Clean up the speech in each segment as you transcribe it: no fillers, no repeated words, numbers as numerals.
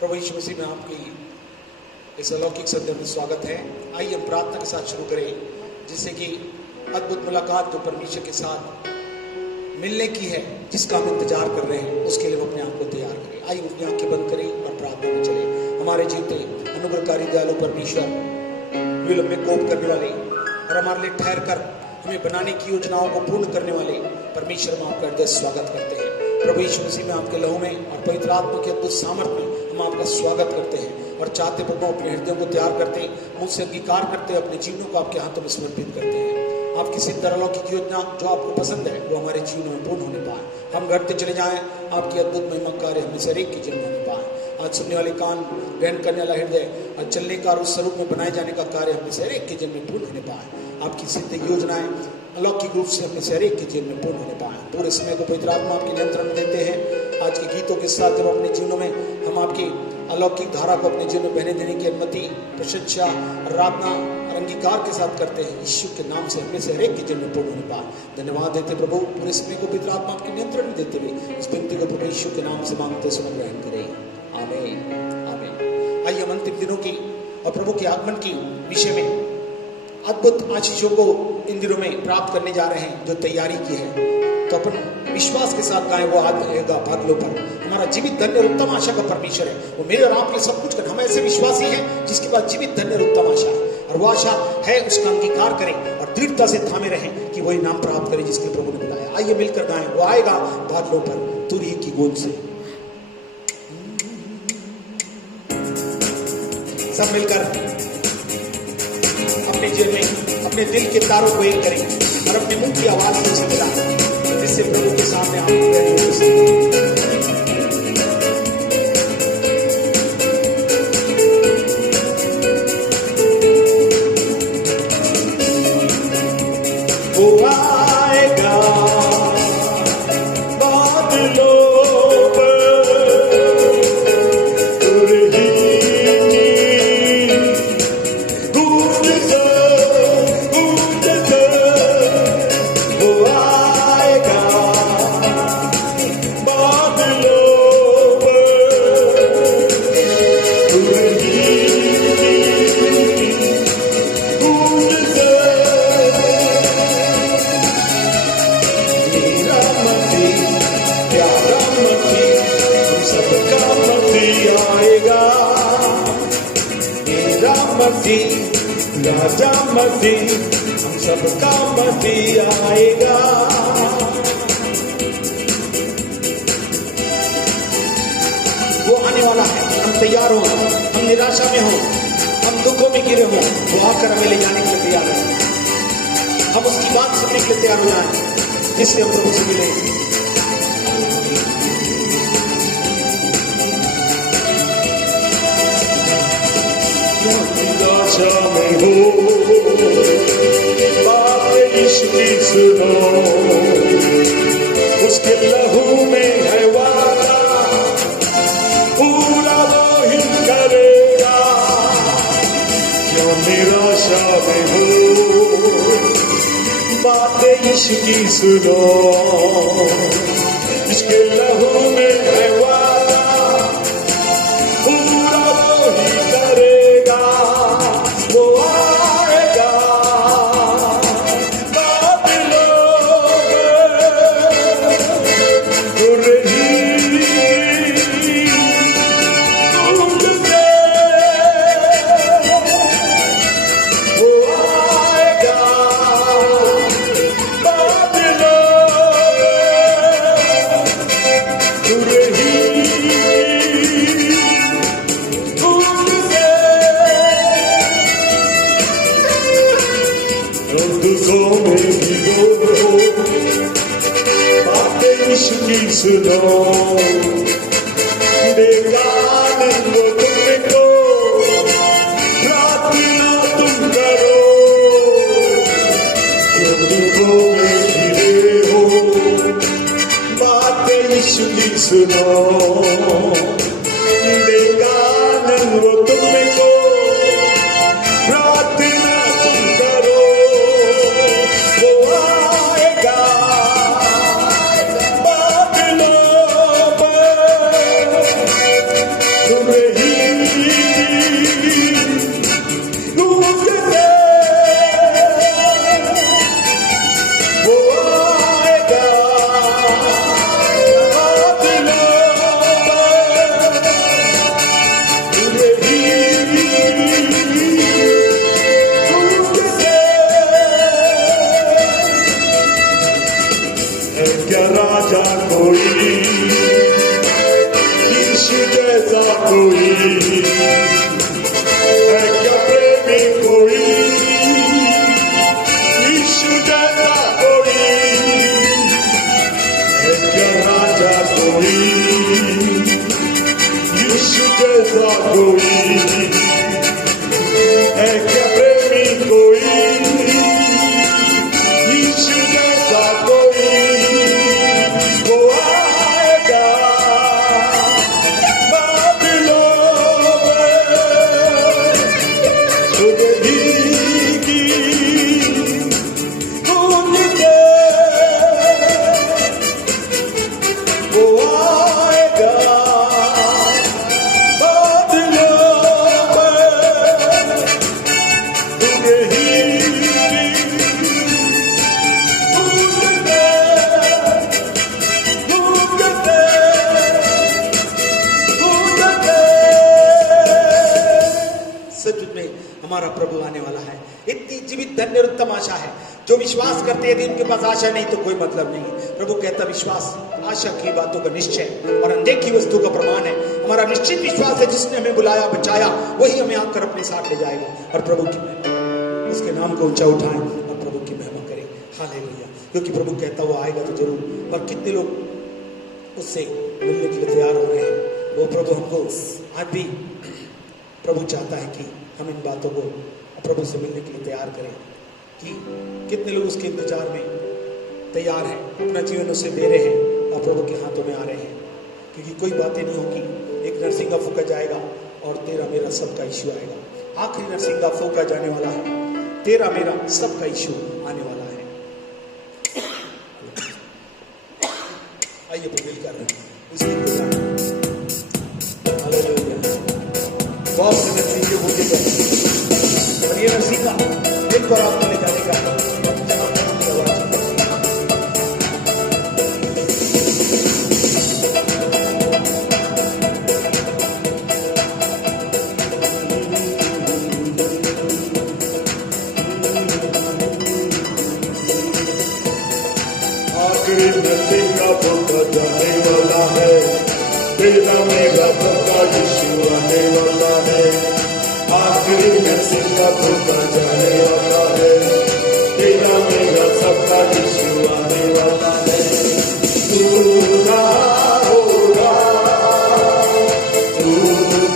प्रभु यीशु मसीह में आपकी इस अलौकिक संध्या में स्वागत है। आइए हम प्रार्थना के साथ शुरू करें, जिससे कि अद्भुत मुलाकात जो परमेश्वर के साथ मिलने की है, जिसका हम इंतजार कर रहे हैं, उसके लिए हम अपने आप को तैयार करें। आइए अपनी आंखें बंद करें और प्रार्थना में चलें। हमारे जीते अनुग्रहकारी दयालु परमेश्वर, विलंब में कोप करने वाले और हमारे लिए ठहर कर हमें बनाने की योजनाओं को पूर्ण करने वाले परमेश्वर में आपका हृदय स्वागत करते हैं। प्रभु यीशु मसीह में आपके लहू में और पवित्र आत्मा के अद्भुत सामर्थ्य में हम आपका स्वागत करते हैं और चाहते प्रभु अपने हृदयों को तैयार करते हैं, मुझसे अंगीकार करते हैं, अपने जीवनों को आपके हाथों में समर्पित करते हैं। आप किसी तरह की योजना जो आपको पसंद है वो हमारे जीवन में पूर्ण होने पाए, हम घटते चले जाएं, आपकी अद्भुत महिमा कार्य हमें से एक के जन्म होने पाए। आज सुनने वाले कान, ग्रहण करने वाला हृदय और चलने का उस स्वरूप में बनाए जाने का कार्य हमें से एक के जन्म में पूर्ण होने पाए। आपकी सिद्ध योजनाएं अलौकिक रूप से हमें से हर एक के जीवन में पूर्ण होने पाए। पूरे समय को पवित्र आत्मा आपके नियंत्रण में देते हैं। आज के गीतों के साथ जब अपने जीवनों में हम आपकी अलौकिक धारा को अपने जीवन में बहने देने की अनुमति, प्रशंसा, आराधना और अंगीकार के साथ करते हैं, यीशु के नाम से हमें से हर एक के जीवन में पूर्ण होने पाए। धन्यवाद देते प्रभु, पूरे समय को पवित्र आत्मा आपके नियंत्रण में देते हुए इस विनती को प्रभु यीशु के नाम से मांगते सुन ग्रहण करें। आमीन आमीन। आइए हम अंतिम दिनों की और प्रभु के आगमन की विषय में अद्भुत आशीषों को इन दिनों में प्राप्त करने जा रहे हैं, जो तैयारी की है। तो अपन विश्वास के साथ गाएं, वो आएगा बादलों पर। हमारा जीवित धन्य और उत्तम आशा का परमेश्वर है, वो मेरे और आपके सब कुछ कर। हम ऐसे विश्वासी हैं जिसके पास जीवित धन्य और उत्तम आशा है, और वो आशा है उसका अंगीकार करें और दृढ़ता से थामे रहें कि वही नाम प्राप्त करें जिसके प्रभु ने बुलाया। आइए मिलकर गाएं, वो आएगा बादलों पर तुरही की गूंज से। सब मिलकर अपने जीवन में अपने दिल के तारों को एक करें और अपने मुंह की आवाज से मिलाएं, जिससे प्रभु के सामने आप वो आएगा बादलों राजा मसीह, हम सबका मसीह आएगा। वो आने वाला है, हम तैयार हो, हम निराशा में हो, हम दुखों में गिरे हो, वो आकर हमें ले जाने के लिए तैयार है। हम उसकी बात सुनने के लिए तैयार हो जाए, जिससे हम प्रभु से मिले। निराशा में हो, बात इश्क की सुनो, उसके लहू में है वादा, पूरा वो ही करेगा। क्यों निराशा में हो, बात इश्क की सुनो, इसके लहू में है वादा, पूरा वो ही करेगा। वो आएगा बादलों में, तुरही गूंज से। वो आएगा बादलों में, तुरही की सुनो, देगा वो तुमको, प्रार्थना तुम करो, जो दुखों में घिरे हो, बात यीशु की सुनो, देगा वो तुमको, प्रार्थना तुम करो, वो आएगा बादलों पर, तुम्हें जैसा कोई है क्या प्रेमी कोई, यीशु जैसा कोई है क्या राजा कोई, यीशु जैसा कोई है क्या प्रेमी कोई, यीशु जैसा कोई। वो आएगा बाबिलोन में, उड़ेगी गूंज के। वो आएगा बाबिलोन में, उड़ेगी सचमुच में हमारा प्रभु आने वाला है। इतनी जीवित धन्य और उत्तम आशा है। जो विश्वास करते हैं, यदि उनके पास आशा नहीं तो कोई मतलब नहीं। प्रभु कहता विश्वास आशा की बातों का निश्चय और अनदेखी वस्तु का प्रमाण है। हमारा निश्चित विश्वास है, जिसने हमें बुलाया बचाया वही हमें आकर अपने साथ ले जाएगा। और प्रभु की उसके नाम को ऊंचा उठाएं और प्रभु की महिमा करें। हालेलुया। क्योंकि प्रभु कहता वो आएगा तो जरूर। और कितने लोग उससे मिलने के लिए तैयार हो रहे हैं। वो प्रभु हमको आज भी प्रभु चाहता है कि हम इन बातों को प्रभु से मिलने के लिए तैयार करें। कि कितने लोग उसके इंतजार में तैयार हैं, अपना जीवन उसे दे रहे हैं और प्रभु के हाथों में आ रहे हैं। क्योंकि कोई बातें नहीं होगी। एक नरसिंगा फूका जाएगा और तेरा मेरा सबका इशू आएगा। आखिरी नरसिंगा फूका जाने वाला है। तेरा मेरा सबका इशू आने वाला है। आइए प्रवेश कर रहे हैं बहुत से नरसिंगे होते हैं और ये नरसिंगा एक बार आपको ले जाने का है। आखिरी नरसिंगा फूका जाने वाला है। तेरा मेरा सबका यीशु आने वाला है। आखिरी नरसिंगा फूका जाने वाला है। तेरा मेरा सबका यीशु आने वाला है। तू कहाँ होगा, तू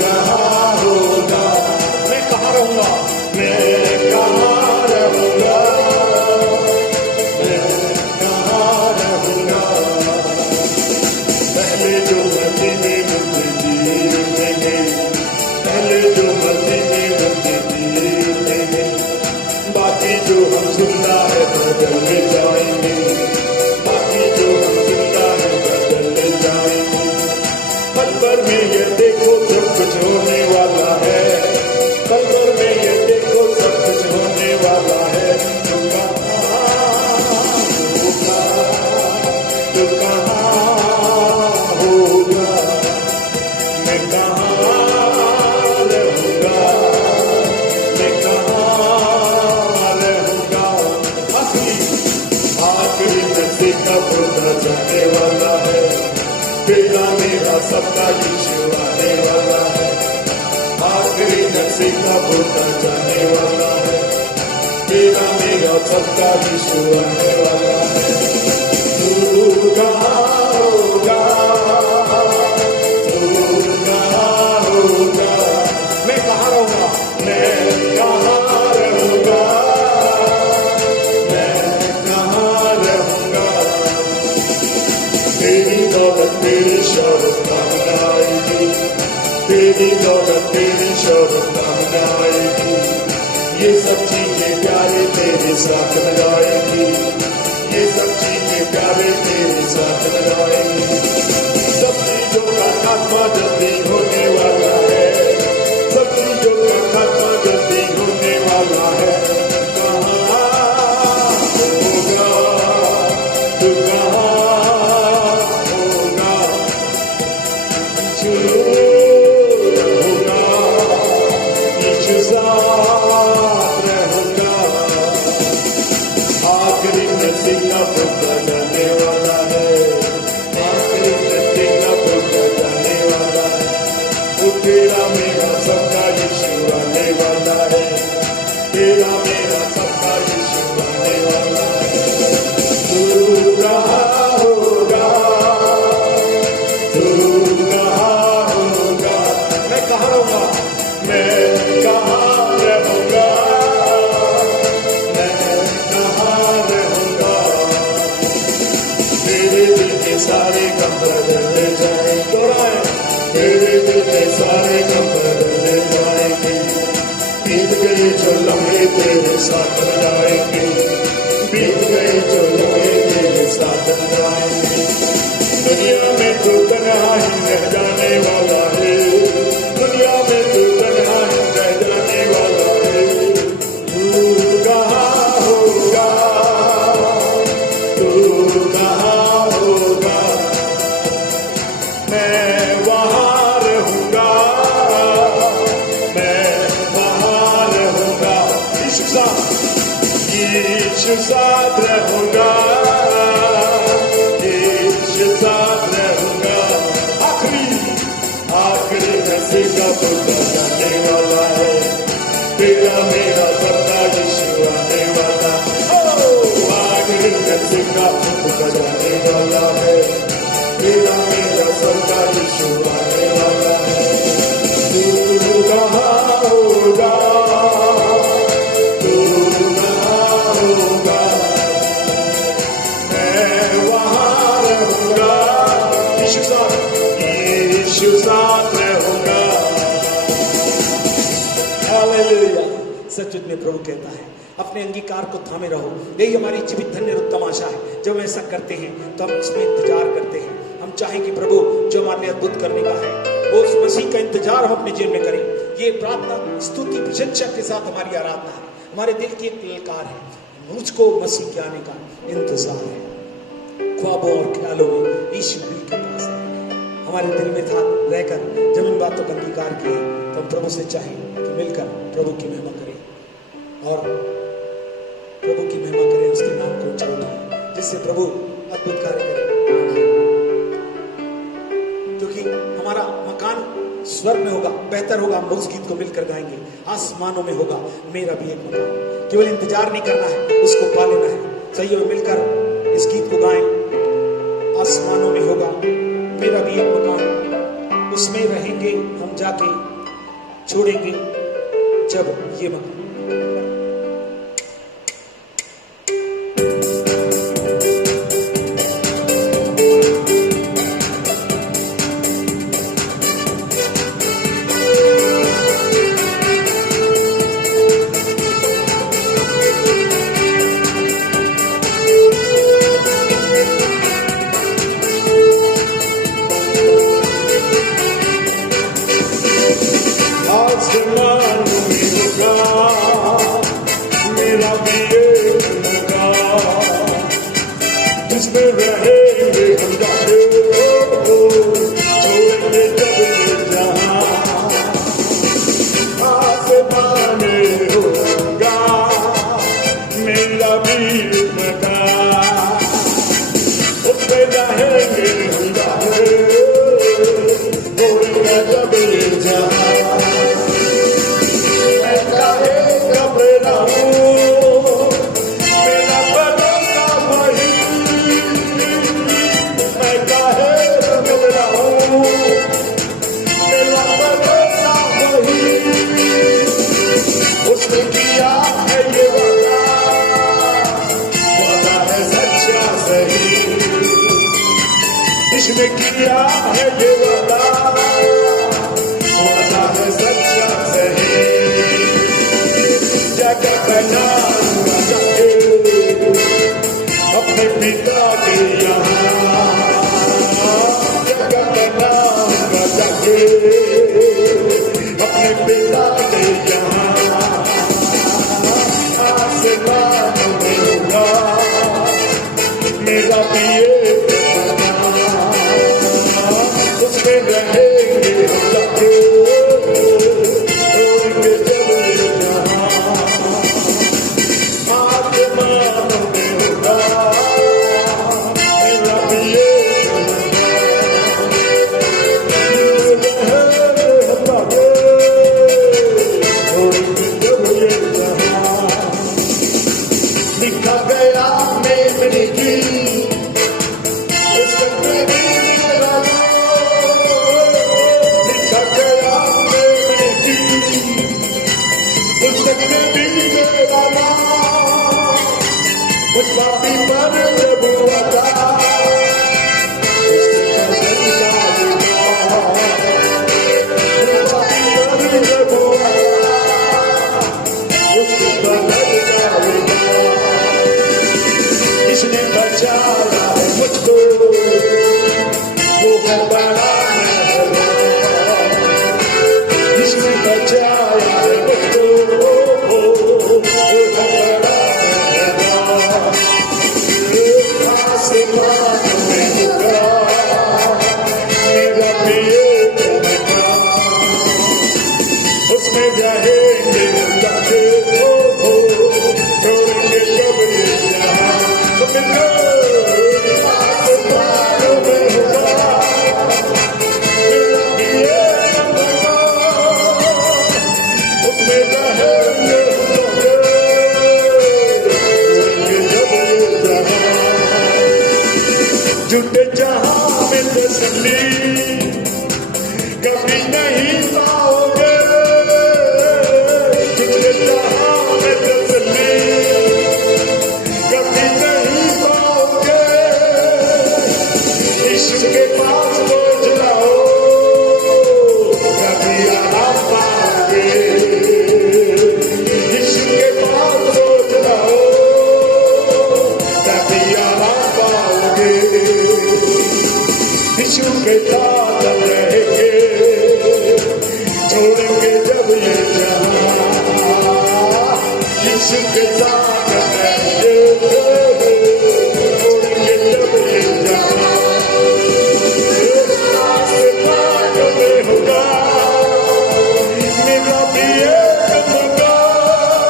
कहाँ होगा, मैं कहाँ रहूंगा, मैं कहाँ रहूंगा, मैं कहाँ रहूंगा। पहले जो मसीह में मुझे जी उठेंगे, पहले जो मसीह में मुझे जी उठेंगे। बाकी जो हम जिंदा है बदल जाएंगे, बाकी जो हम जिंदा है बदल जाएंगे। पल भर में ये देखो सब कुछ होने वाला है। पल भर में ये देखो सब कुछ होने वाला है। तू कहाँ होगा, मैं कहाँ रहूंगा, मैं कहाँ रहूंगा। आखिरी नरसिंगा फूका जाने वाला है। तेरा मेरा सबका यीशु आने वाला है। आखिरी नरसिंगा फूका जाने वाला है। तेरा मेरा सबका यीशु आने वाला है। तू कहाँ होगा, तू कहाँ होगा, मैं कहाँ रहूंगा, मैं कहाँ रहूंगा, मैं कहाँ रहूंगा। तेरी दौलत तेरी शौहरत काम आएगी, तेरी दौलत तेरी शौहरत काम आएगी। ये सब चीजें प्यारे तेरे साथ लगाएगी, ये सब चीजें प्यारे तेरे साथ लगाएगी। सब चीजों का खात्मा जल्दी होने वाला है, सब चीजों का खात्मा जल्दी होने वाला है। कहाँ होगा, तू कहाँ होगा, यीशु होगा, यीशु साथ रहूंगा। आखिरी नरसिंगा फूका जाने वाला है। आखिरी नरसिंगा फूका जाने वाला है। तेरा मेरा सबका यीशु आने वाला है, तेरा मेरा सबका यीशु आने वाला है। तू कहाँ होगा, तू कहाँ होगा, मैं कहाँ रहूँगा, मैं कहाँ रहूँगा, मैं कहाँ रहूँगा। तेरे दिल के सारे गम बदल जाए, तेरे दिल के सारे गम बदल जाएंगे। बीत गए जो लम्हे तेरे साथ जाएंगे, बीत गए जो लम्हे तेरे साथ जाएंगे। दुनिया में तू तन्हा ही रह जाने वाला है, दुनिया में तू तन्हा ही रह जाने वाला है। तू कहाँ होगा, तू कहाँ होगा, मैं वहाँ रहूँगा, मैं वहाँ रहूँगा। यीशु साथ रहूँगा, यीशु साथ रहूँगा। आखिरी हंसी का तो जाने वाला है, तेरा मेरा सबका यीशु आने वाला। आखिरी हंसी का तो जाने वाला है, तेरा मेरा सबका यीशु आने वाला है। तू कहाँ होगा, तू कहाँ होगा, मैं वहाँ रहूँगा। यीशु साथ रहूँगा। हालेलुया। सचमुच में प्रभु कहता है अपने अंगीकार को थामे रहो, यही हमारी जीवित धन्य और उत्तम आशा है। जब ऐसा करते हैं तो हम उसमें इंतजार करते हैं। हम चाहेंगे प्रभु जो हमारे अद्भुत करने का है, वो उस मसीह का इंतजार हम अपने जीवन में करें। ये प्रार्थना स्तुति प्रशंसा के साथ हमारी आराधना है, हमारे दिल की एक ललकार है। मुझको मसीह के आने का इंतजार है। ख्वाबों और ख्यालों में यीशु भी के पास है। हमारे दिल में था रहकर जब इन बातों का अंगीकार किए तो हम प्रभु से चाहें कि मिलकर प्रभु की महिमा करें और प्रभु की महिमा करें, उसके नाम को ऊंचा उठाएं, जिससे प्रभु अद्भुत कार्य करें। क्योंकि हमारा मकान स्वर्ग में होगा, बेहतर होगा। हम उस गीत को मिलकर गाएंगे। आसमानों में होगा मेरा भी एक मकान। केवल इंतजार नहीं करना है, उसको पा लेना है। सही में मिलकर इस गीत को गाएं। आसमानों में होगा मेरा भी एक मकान, उसमें रहेंगे हम जाके, छोड़ेंगे जब ये मकान। जिसने किया है ये वादा, वादा है सच्चा सही। जगह बनाऊंगा जाके अपने पिता के यहाँ, जगह बनाऊंगा जाके अपने पिता के यहाँ। आसमान में होगा मेरा भी एक उसमें रहेंगे हम जाके, होंगे जब जहाँ। आसमान में होगा मेरा भी एक कभी नहीं पाओगे तुझे जहां में तसल्ली, कभी नहीं पाओगे यीशु के पास पहुंच जाओ, कभी आराम पाओगे यीशु के पास पहुंच जाओ, कभी आराम पाओगे यीशु के साथ रहेंगे, छोड़ेंगे जब ये जहां, यीशु के साथ रहेंगे, छोड़ेंगे जब ये जहां, आसमान में होगा मेरा भी एक मकान,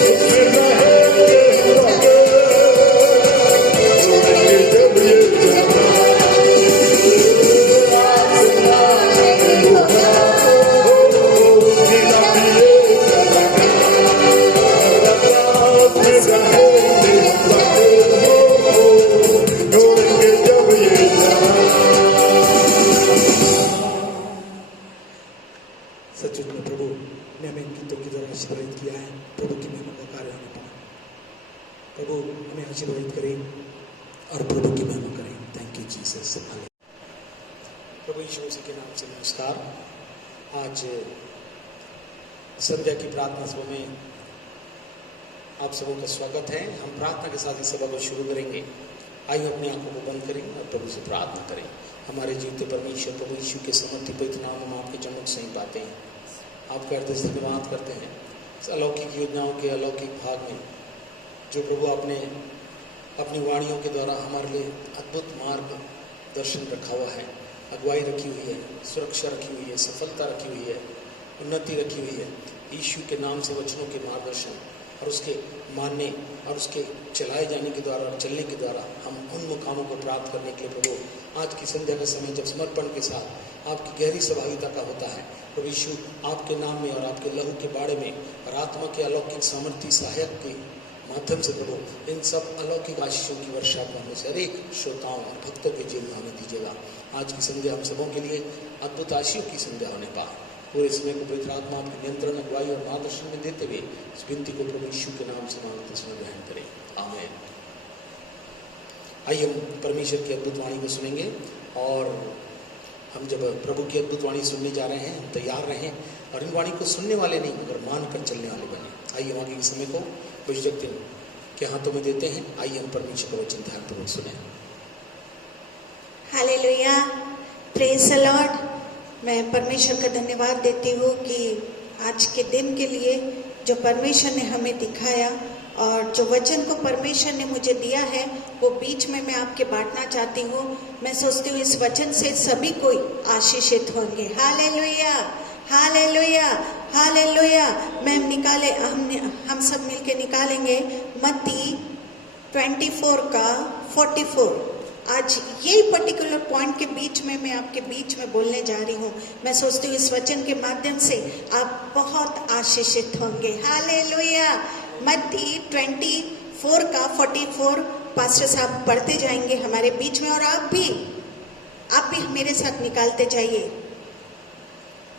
उसमें रहेंगे, छोड़ेंगे जब ये जहां, सचमुच में प्रभु ने हमें इन गीतों के द्वारा आशीर्वादित किया है। प्रभु की महिमा का कार्य होने पाए। प्रभु हमें आशीर्वादित करें और प्रभु की महिमा करें। थैंक यू जीसस। प्रभु यीशु मसीह के नाम से नमस्कार। आज संध्या की प्रार्थना सभा में आप सबों का स्वागत है। हम प्रार्थना के साथ इस सभा को शुरू करेंगे। आइए अपनी आंखों को बंद करें और प्रभु से प्रार्थना करें। हमारे जीवते परमेश्वर प्रभु यीशु के समर्थित पवित्र नाम में आपके चमक सही पाते हैं, आपका हृदय से धन्यवाद करते हैं। इस अलौकिक योजनाओं के अलौकिक भाग में जो प्रभु आपने अपनी वाणियों के द्वारा हमारे लिए अद्भुत मार्ग दर्शन रखा हुआ है, अगुवाई रखी हुई है, सुरक्षा रखी हुई है, सफलता रखी हुई है, उन्नति रखी हुई है। यीशु के नाम से वचनों के मार्गदर्शन और उसके मानने और उसके चलाए जाने के द्वारा और चलने के द्वारा हम उन मुकामों को प्राप्त करने के लिए प्रभु आज की संध्या का समय जब समर्पण के साथ आपकी गहरी सहभागिता का होता है, प्रभु यीशु आपके नाम में और आपके लहू के बाड़े में और आत्मा के अलौकिक सामर्थ्य सहायक के माध्यम से प्रभु इन सब अलौकिक आशीषों की वर्षा को हमें से हरेक श्रोताओं और भक्तों के जीवन में हमें दीजिएगा। आज की संध्या हम सबों के लिए अद्भुत आशीषों की संध्या होने पाए। पूरे समय को पवित्र आत्मा आपके नियंत्रण, अगुवाई और मार्गदर्शन में देते हुए इस विनती को प्रभु यीशु के नाम से मांगते समय ग्रहण करें। आमीन। आइए हम परमेश्वर की अद्भुत वाणी को सुनेंगे और हम जब प्रभु की अद्भुत वाणी सुनने जा रहे हैं, हम तैयार रहें और इन वाणी को सुनने वाले नहीं मगर मानकर चलने वाले बने। आइए हम आगे के समय को बुजुर्ग के हाथों में देते हैं। आइए हम परमेश्वर का वचन ध्यानपूर्वक सुने। Hallelujah, praise the Lord. मैं परमेश्वर का धन्यवाद देती हूँ कि आज के दिन के लिए जो परमेश्वर ने हमें दिखाया और जो वचन को परमेश्वर ने मुझे दिया है वो बीच में मैं आपके बांटना चाहती हूँ। मैं सोचती हूँ इस वचन से सभी कोई आशीषित होंगे। हालेलुया, हालेलुया, हालेलुया। हम सब मिलके निकालेंगे मत्ती 24 का 44। आज ये पर्टिकुलर पॉइंट के बीच में मैं आपके बीच में बोलने जा रही हूँ। मैं सोचती हूँ इस वचन के माध्यम से आप बहुत आशीषित होंगे। हालेलुया। मत्ती 24 का 44 पास्टर साहब पढ़ते जाएंगे हमारे बीच में और आप भी मेरे साथ निकालते जाइए।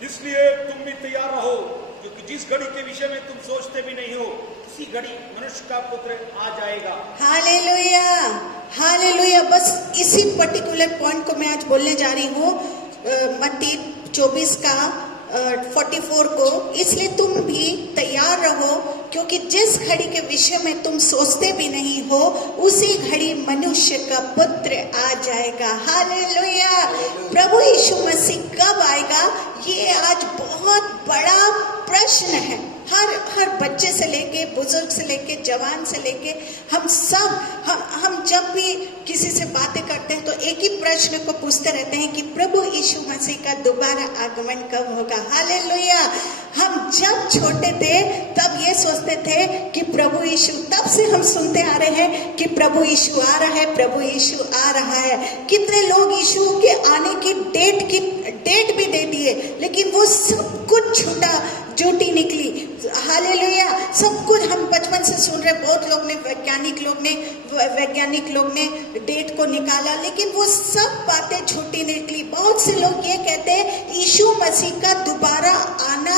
इसलिए तुम भी तैयार रहो, क्योंकि जिस घड़ी के विषय में तुम सोचते भी नहीं हो उसी घड़ी मनुष्य का पुत्र आ जाएगा। Hallelujah, hallelujah. बस इसी पर्टिकुलर पॉइंट को मैं आज बोलने जा रही हूँ, मत्ती 24 का 44 को। इसलिए तुम भी तैयार रहो, क्योंकि जिस घड़ी के विषय में तुम सोचते भी नहीं हो उसी घड़ी मनुष्य का पुत्र आ जाएगा। हालेलुया। प्रभु यीशु मसीह कब आएगा, ये आज बहुत बड़ा प्रश्न है। हर बच्चे से लेके बुजुर्ग से लेके जवान से लेके हम जब भी किसी से बातें करते हैं तो एक ही प्रश्न को पूछते रहते हैं कि प्रभु यीशु मसीह का दोबारा आगमन कब होगा। हालेलुया। हम जब छोटे थे तब ये सोचते थे कि प्रभु यीशु, तब से हम सुनते आ रहे हैं कि प्रभु यीशु आ रहा है, प्रभु यीशु आ रहा है। कितने लोग यीशु के आने की डेट भी दे दिए, लेकिन वो सब कुछ झूठी निकली। हालेलुया। सब कुछ हम बचपन बचपन से सुन रहे, बहुत लोग ने, वैज्ञानिक लोग ने डेट को निकाला, लेकिन वो सब बातें झूठी निकली। बहुत से लोग ये कहते हैं यीशु मसीह का दोबारा आना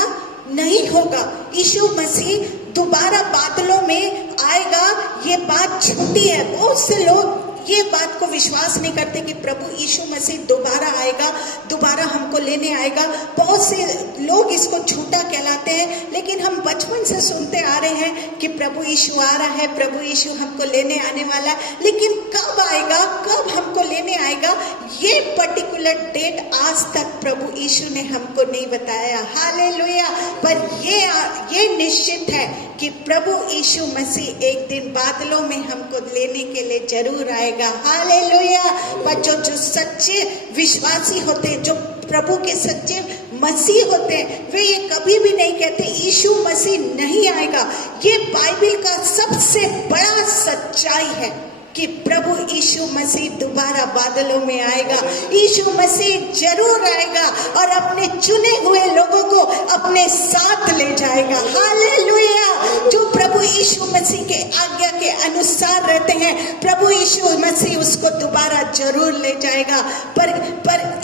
नहीं होगा, यीशु मसीह दोबारा बादलों में आएगा, ये बात झूठी है। बहुत से लोग ये बात को विश्वास नहीं करते कि प्रभु यीशु मसीह दोबारा आएगा, दोबारा हमको लेने आएगा। बहुत से लोग इसको झूठा कहलाते हैं, लेकिन हम बचपन से सुनते आ रहे हैं कि प्रभु यीशु आ रहा है, प्रभु यीशु हमको लेने आने वाला है। लेकिन कब आएगा, कब हमको लेने आएगा, ये पर्टिकुलर डेट आज तक प्रभु यीशु ने हमको नहीं बताया। हालेलुया। पर ये निश्चित है कि प्रभु यीशु मसीह एक दिन बादलों में हमको लेने के लिए जरूर आएगा। हालेलुया। पर जो सच्चे विश्वासी होते हैं, जो प्रभु के सच्चे मसीह होते हैं, वे ये कभी भी नहीं कहते यीशु मसीह नहीं आएगा। ये बाइबल का सबसे बड़ा सच्चाई है कि प्रभु यीशु मसीह दोबारा बादलों में आएगा। यीशु मसीह जरूर आएगा और अपने चुने हुए लोगों को अपने साथ ले जाएगा। हालेलुया। जो प्रभु यीशु मसीह के आज्ञा के अनुसार रहते हैं, प्रभु यीशु मसीह उसको दोबारा जरूर ले जाएगा। पर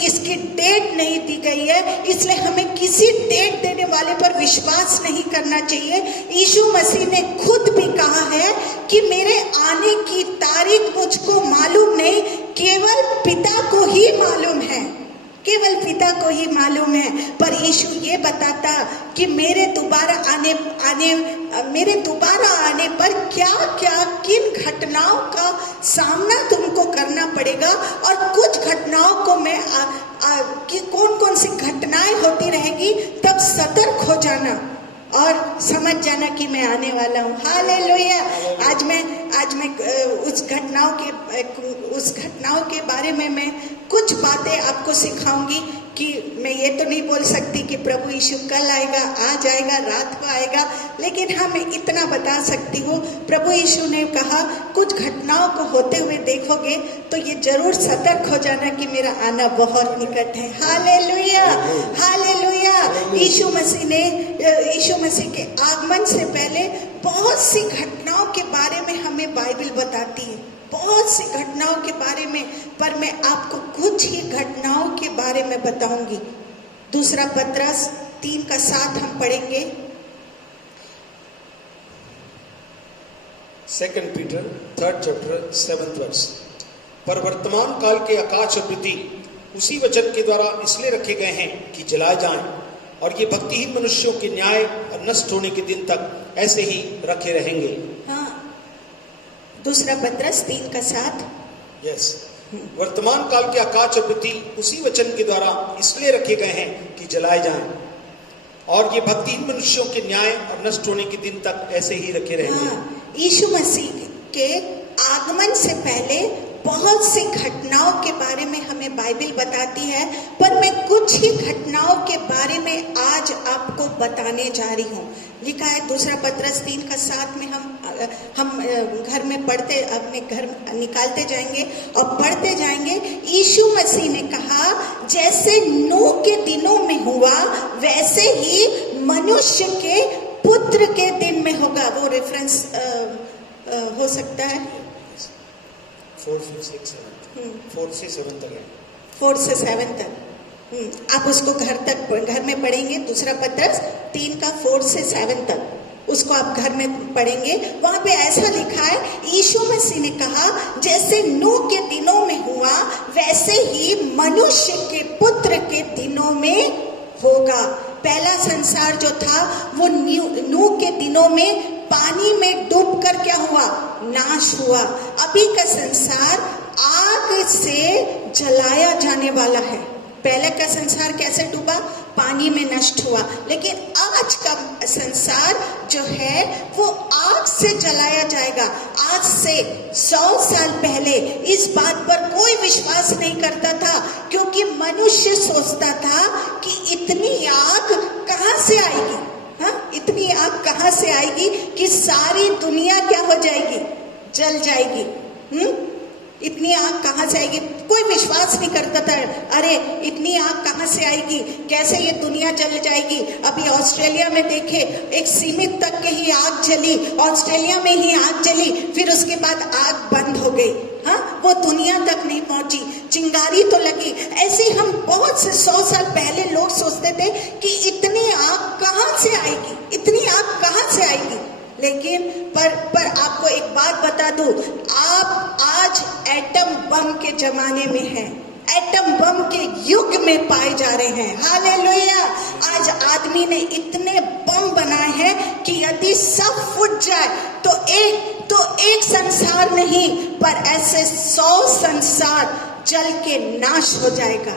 इसकी डेट नहीं दी गई है, इसलिए हमें किसी डेट देने वाले पर विश्वास नहीं करना चाहिए। यीशु मसीह ने खुद भी कहा है कि मेरे आने की तारीख मुझको मालूम नहीं, केवल पिता को ही मालूम है, केवल पिता को ही मालूम है। पर यीशु ये बताता कि मेरे दोबारा आने पर क्या किन घटनाओं का सामना तुमको करना पड़ेगा, और कुछ घटनाओं को मैं कि कौन सी घटनाएं होती रहेगी, तब सतर्क हो जाना और समझ जाना कि मैं आने वाला हूँ। हालेलुया। आज मैं उस घटनाओं के बारे में मैं कुछ बातें आपको सिखाऊंगी कि मैं ये तो नहीं बोल सकती कि प्रभु यीशु कल आएगा, आज आएगा, रात को आएगा, लेकिन हाँ मैं इतना बता सकती हूँ, प्रभु यीशु ने कहा कुछ घटनाओं को होते हुए देखोगे तो ये जरूर सतर्क हो जाना कि मेरा आना बहुत निकट है। हालेलुया। हालेलुया। यीशु मसीह के आगमन से पहले बहुत सी घटनाओं के बारे में हमें बाइबल बताती है, बहुत सी घटनाओं के बारे में। पर मैं आपको कुछ ही घटनाओं के बारे में बताऊंगी। दूसरा पत्रस 3:7 हम पढ़ेंगे। 2 Peter 3rd chapter 7th verse। पर वर्तमान काल के आकाश और पृथ्वी उसी वचन के द्वारा इसलिए रखे गए हैं कि जलाए जाएं, और ये भक्तिहीन मनुष्यों के न्याय और नष्ट होने के दिन तक ऐसे ही रखे रहेंगे। हाँ, दूसरा पत्रस 3:7। यस। वर्तमान काल के आकाश और पृथ्वी उसी वचन के द्वारा इसलिए रखे गए हैं कि जलाए जाएं, और ये भक्तिहीन मनुष्यों के न्याय और नष्ट होने के दिन तक ऐसे ही रखे रहेंगे। हाँ, यीशु मसीह के आगमन से पहले बहुत सी घटनाओं के बारे में हमें बाइबल बताती है, पर मैं कुछ ही घटनाओं के बारे में आज आपको बताने जा रही हूँ। लिखा है दूसरा पत्रस 3:7 में। हम घर में पढ़ते, अपने घर निकालते जाएंगे और पढ़ते जाएंगे। यीशु मसीह ने कहा जैसे नूह के दिनों में हुआ वैसे ही मनुष्य के पुत्र के दिन में होगा। वो रेफरेंस हो सकता है 4 से 7 तक है। 4 से 7 तक आप उसको घर में पढ़ेंगे। दूसरा पत्रस 3:4 से 7 तक उसको आप घर में पढ़ेंगे। वहां पे ऐसा लिखा है, यीशु मसीह ने कहा जैसे नूह के दिनों में हुआ वैसे ही मनुष्य के पुत्र के दिनों में होगा। पहला संसार जो था वो नूह के दिनों में पानी में डूबकर क्या हुआ? नाश हुआ। अभी का संसार आग से जलाया जाने वाला है। पहले का संसार कैसे डूबा? पानी में नष्ट हुआ। लेकिन आज का संसार जो है वो आग से जलाया जाएगा। आज से 100 साल पहले इस बात पर कोई विश्वास नहीं करता था, क्योंकि मनुष्य सोचता था कि इतनी आग कहाँ से आएगी? हाँ, इतनी आग कहाँ से आएगी कि सारी दुनिया क्या हो जाएगी? जल जाएगी। इतनी आग कहाँ से आएगी? कोई विश्वास नहीं करता था, अरे इतनी आग कहाँ से आएगी, कैसे ये दुनिया जल जाएगी। अभी ऑस्ट्रेलिया में देखे, एक सीमित तक के ही आग जली, ऑस्ट्रेलिया में ही आग जली, फिर उसके बाद आग बंद हो गई। हाँ, वो दुनिया तक नहीं पहुंची, चिंगारी तो लगी। ऐसे हम बहुत से 100 साल पहले लोग सोचते थे कि इतनी आग कहाँ से आएगी, इतनी आग कहाँ से आएगी। लेकिन पर आपको एक बात बता दूं, आप आज एटम बम के जमाने में हैं, एटम बम के युग में पाए जा रहे हैं। हालेलुया। आज आदमी ने इतने बम बनाए हैं कि यदि सब फूट जाए तो एक संसार नहीं, पर ऐसे 100 संसार जल के नाश हो जाएगा।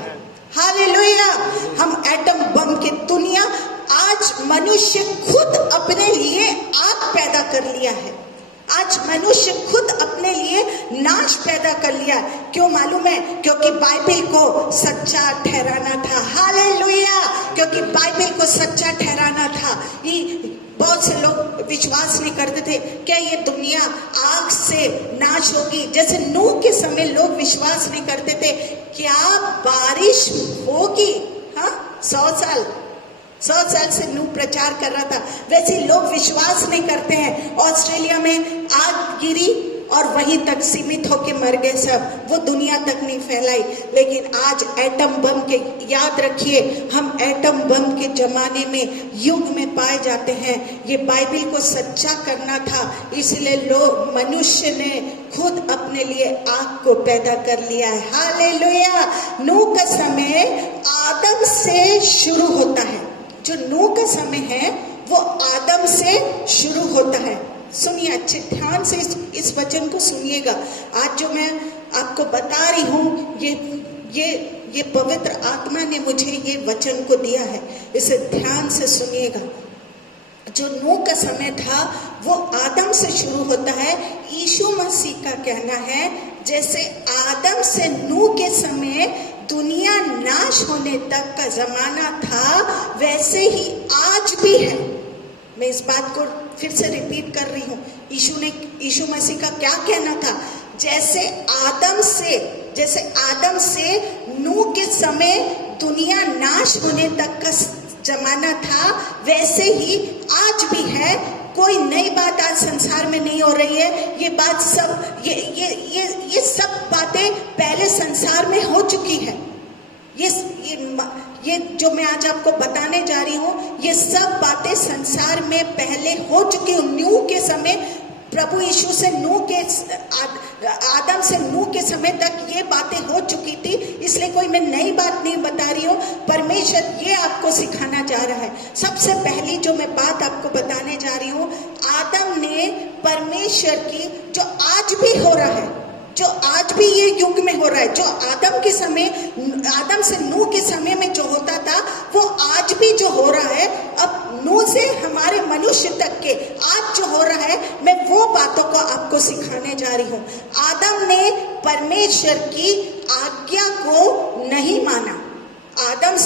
हालेलुया। हम एटम बम की दुनिया, आज मनुष्य खुद अपने लिए आग पैदा कर लिया है। आज मनुष्य खुद अपने लिए नाश पैदा कर लिया। क्यों मालूम है? क्योंकि बाइबल को सच्चा ठहराना था। हालेलुया। क्योंकि बाइबल को सच्चा ठहराना था। बहुत से लोग विश्वास नहीं करते थे, क्या ये दुनिया आग से नाश होगी? जैसे नूह के समय लोग विश्वास नहीं करते थे, क्या बारिश होगी? हाँ, 100 साल से नूह प्रचार कर रहा था, वैसे लोग विश्वास नहीं करते हैं। ऑस्ट्रेलिया में आग गिरी और वहीं तक सीमित होके मर गए सब, वो दुनिया तक नहीं फैलाई। लेकिन आज एटम बम के, याद रखिए, हम एटम बम के जमाने में, युग में पाए जाते हैं। ये बाइबल को सच्चा करना था, इसलिए लोग, मनुष्य ने खुद अपने लिए आग को पैदा कर लिया है। हालेलुया। नूह का समय आदम से शुरू होता है। जो नूह का समय है वो आदम से शुरू होता है। सुनिए, अच्छे ध्यान से इस वचन को सुनिएगा। आज जो मैं आपको बता रही हूँ, ये पवित्र आत्मा ने मुझे ये वचन को दिया है, इसे ध्यान से सुनिएगा। जो नूह का समय था वो आदम से शुरू होता है। यीशु मसीह का कहना है, जैसे आदम से नूह के समय दुनिया नाश होने तक का जमाना था, वैसे ही आज भी है। मैं इस बात को फिर से रिपीट कर रही हूँ। यीशु मसीह का क्या कहना था? जैसे आदम से नूह के समय दुनिया नाश होने तक का जमाना था, वैसे ही आज भी है। कोई नई बात आज संसार में नहीं हो रही है। ये बात सब ये सब बातें पहले संसार में हो चुकी है। ये जो मैं आज आपको बताने जा रही हूँ, ये सब बातें संसार में पहले हो चुकी हूँ। नूह के समय, प्रभु यीशु से आदम से नूह के समय तक ये बातें हो चुकी थी, इसलिए कोई मैं नई बात नहीं बता रही हूँ। परमेश्वर ये आपको सिखाना चाह रहा है। सबसे पहली जो मैं बात आपको बताने जा रही हूँ, आदम ने परमेश्वर की, जो आज भी हो रहा है, जो आज भी ये युग में हो रहा है, जो आदम से नूह के समय में जो होता था, वो आज भी जो हो रहा है, अब नूह से हमारे मनुष्य तक के आज जो हो रहा है, मैं वो बातों को आपको सिखाने जा रही हूँ। आदम ने परमेश्वर की आज्ञा को नहीं माना। आदम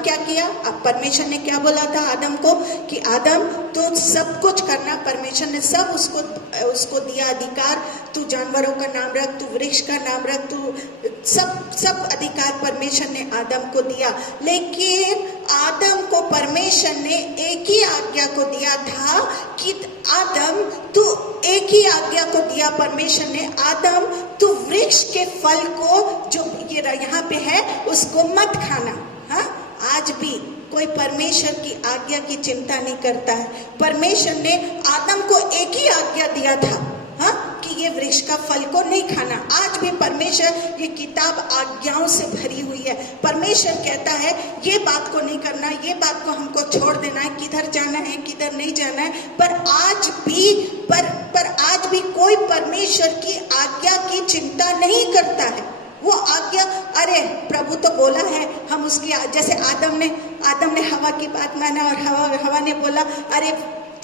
क्या किया? अब परमेश्वर ने क्या बोला था आदम को कि आदम तो सब कुछ करना, परमेश्वर ने सब उसको दिया अधिकार, तू जानवरों का नाम रख, तू वृक्ष का नाम रख, तू सब अधिकार परमेश्वर ने आदम को दिया। लेकिन आदम को परमेश्वर ने एक ही आज्ञा को दिया था कि आदम, तू एक ही आज्ञा को दिया परमेश्वर ने, आदम तू वृक्ष के फल को, जो ये यहाँ पे है, उसको मत खाना। हाँ, आज भी कोई परमेश्वर की आज्ञा की चिंता नहीं करता है। परमेश्वर ने आदम को एक ही आज्ञा दिया था, हाँ, कि ये वृक्ष का फल को नहीं खाना। आज भी परमेश्वर, ये किताब आज्ञाओं से भरी हुई है। परमेश्वर कहता है ये बात को नहीं करना, ये बात को हमको छोड़ देना है, किधर जाना है, किधर नहीं जाना है। पर आज भी कोई परमेश्वर की आज्ञा की चिंता नहीं करता है। वो आज्ञा, अरे प्रभु तो बोला है, हम उसकी, जैसे आदम ने हवा की बात माना और हवा ने बोला, अरे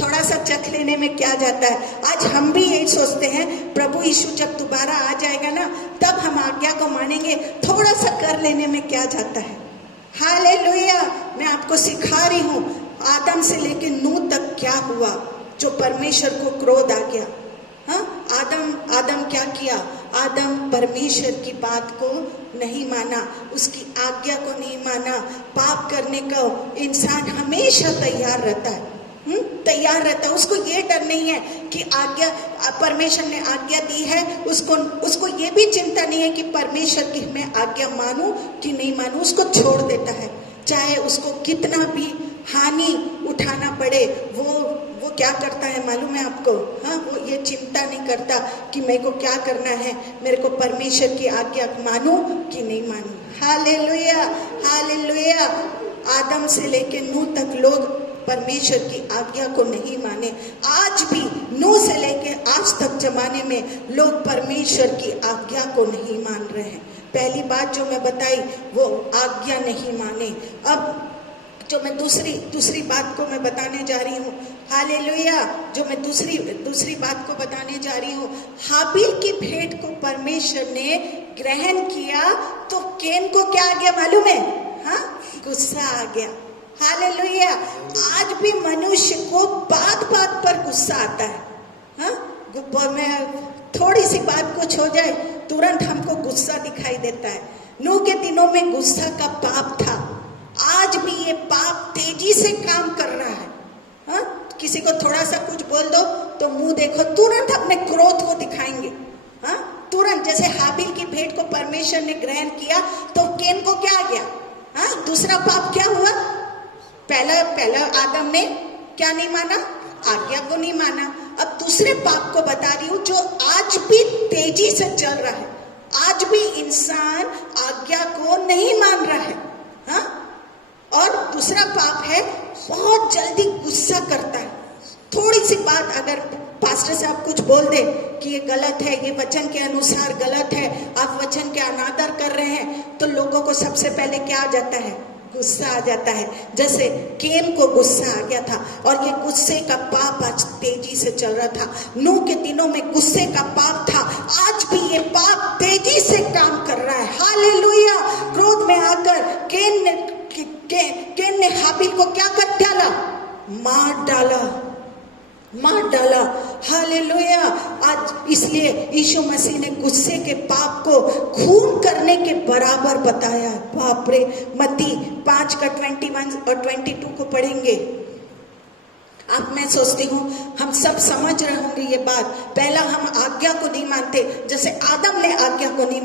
थोड़ा सा चख लेने में क्या जाता है। आज हम भी यही सोचते हैं, प्रभु यीशु जब दोबारा आ जाएगा ना, तब हम आज्ञा को मानेंगे, थोड़ा सा कर लेने में क्या जाता है। हालेलुया। मैं आपको सिखा रही हूँ, आदम से लेके नूह तक क्या हुआ, जो परमेश्वर को क्रोध आ गया। हाँ, आदम क्या किया? आदम परमेश्वर की बात को नहीं माना, उसकी आज्ञा को नहीं माना। पाप करने का इंसान हमेशा तैयार रहता है, तैयार रहता है। उसको ये डर नहीं है कि आज्ञा, परमेश्वर ने आज्ञा दी है, उसको ये भी चिंता नहीं है कि परमेश्वर की मैं आज्ञा मानूं कि नहीं मानूं। उसको छोड़ देता है, चाहे उसको कितना भी हानि उठाना पड़े। वो क्या करता है मालूम है आपको? हाँ, वो ये चिंता नहीं करता कि मेरे को क्या करना है, मेरे को परमेश्वर की आज्ञा मानूं कि नहीं मानूं। Hallelujah, hallelujah. आदम से लेके नूह तक लोग परमेश्वर की आज्ञा को नहीं माने। आज भी नूह से लेके आज तक जमाने में लोग परमेश्वर की आज्ञा को नहीं मान रहे हैं। पहली बात जो मैं बताई वो आज्ञा नहीं माने। अब जो मैं दूसरी बात को मैं बताने जा रही हूँ, हालेलुया, जो मैं दूसरी बात को बताने जा रही हूँ, हाबिल की भेंट को परमेश्वर ने ग्रहण किया तो कैन को क्या आ गया मालूम है? हाँ, गुस्सा आ गया। हालेलुया। आज भी मनुष्य को बात पर गुस्सा आता है। हाँ, मैं थोड़ी सी बात कुछ हो जाए तुरंत हमको गुस्सा दिखाई देता है। नूह के दिनों में गुस्सा का पाप था, आज भी ये पाप तेजी से काम कर रहा है। हाँ, किसी को थोड़ा सा कुछ बोल दो तो मुंह देखो, तुरंत अपने क्रोध को दिखाएंगे। हाँ, तुरंत। जैसे हाबिल की भेंट को परमेश्वर ने ग्रहण किया तो कैन को क्या आ गया? हाँ, दूसरा पाप क्या हुआ? पहला आदम ने क्या नहीं माना? आज्ञा को नहीं माना। अब दूसरे पाप को बता रही हूँ जो आज भी तेजी से चल रहा है। आज भी इंसान आज्ञा को नहीं मान रहा है। हाँ, और दूसरा पाप है बहुत जल्दी गुस्सा करता है। थोड़ी सी बात अगर पास्टर साहब कुछ बोल दे कि ये गलत है, ये वचन के अनुसार गलत है, आप वचन के अनादर कर रहे हैं, तो लोगों को सबसे पहले क्या आ जाता है? गुस्सा आ जाता है। जैसे कैन को गुस्सा आ गया था और ये गुस्से का पाप आज तेजी से चल रहा था। नूह के दिनों में गुस्से का पाप था, आज भी ये पाप तेजी से काम कर रहा है। हालेलुया। क्रोध में आकर कैन ने हाबिल को क्या कर डाला? मार डाला। हालेलुया। आज इसलिए यीशु मसीह ने गुस्से के पाप को खून करने के बराबर बताया। बाप रे। मत्ती 5 का 21 और 22 को पढ़ेंगे। अब मैं सोचती हूँ हम सब समझ रहे होंगे ये बात। पहला हम आज्ञा को नहीं मानते, जैसे आदम ने आज्ञा को नहीं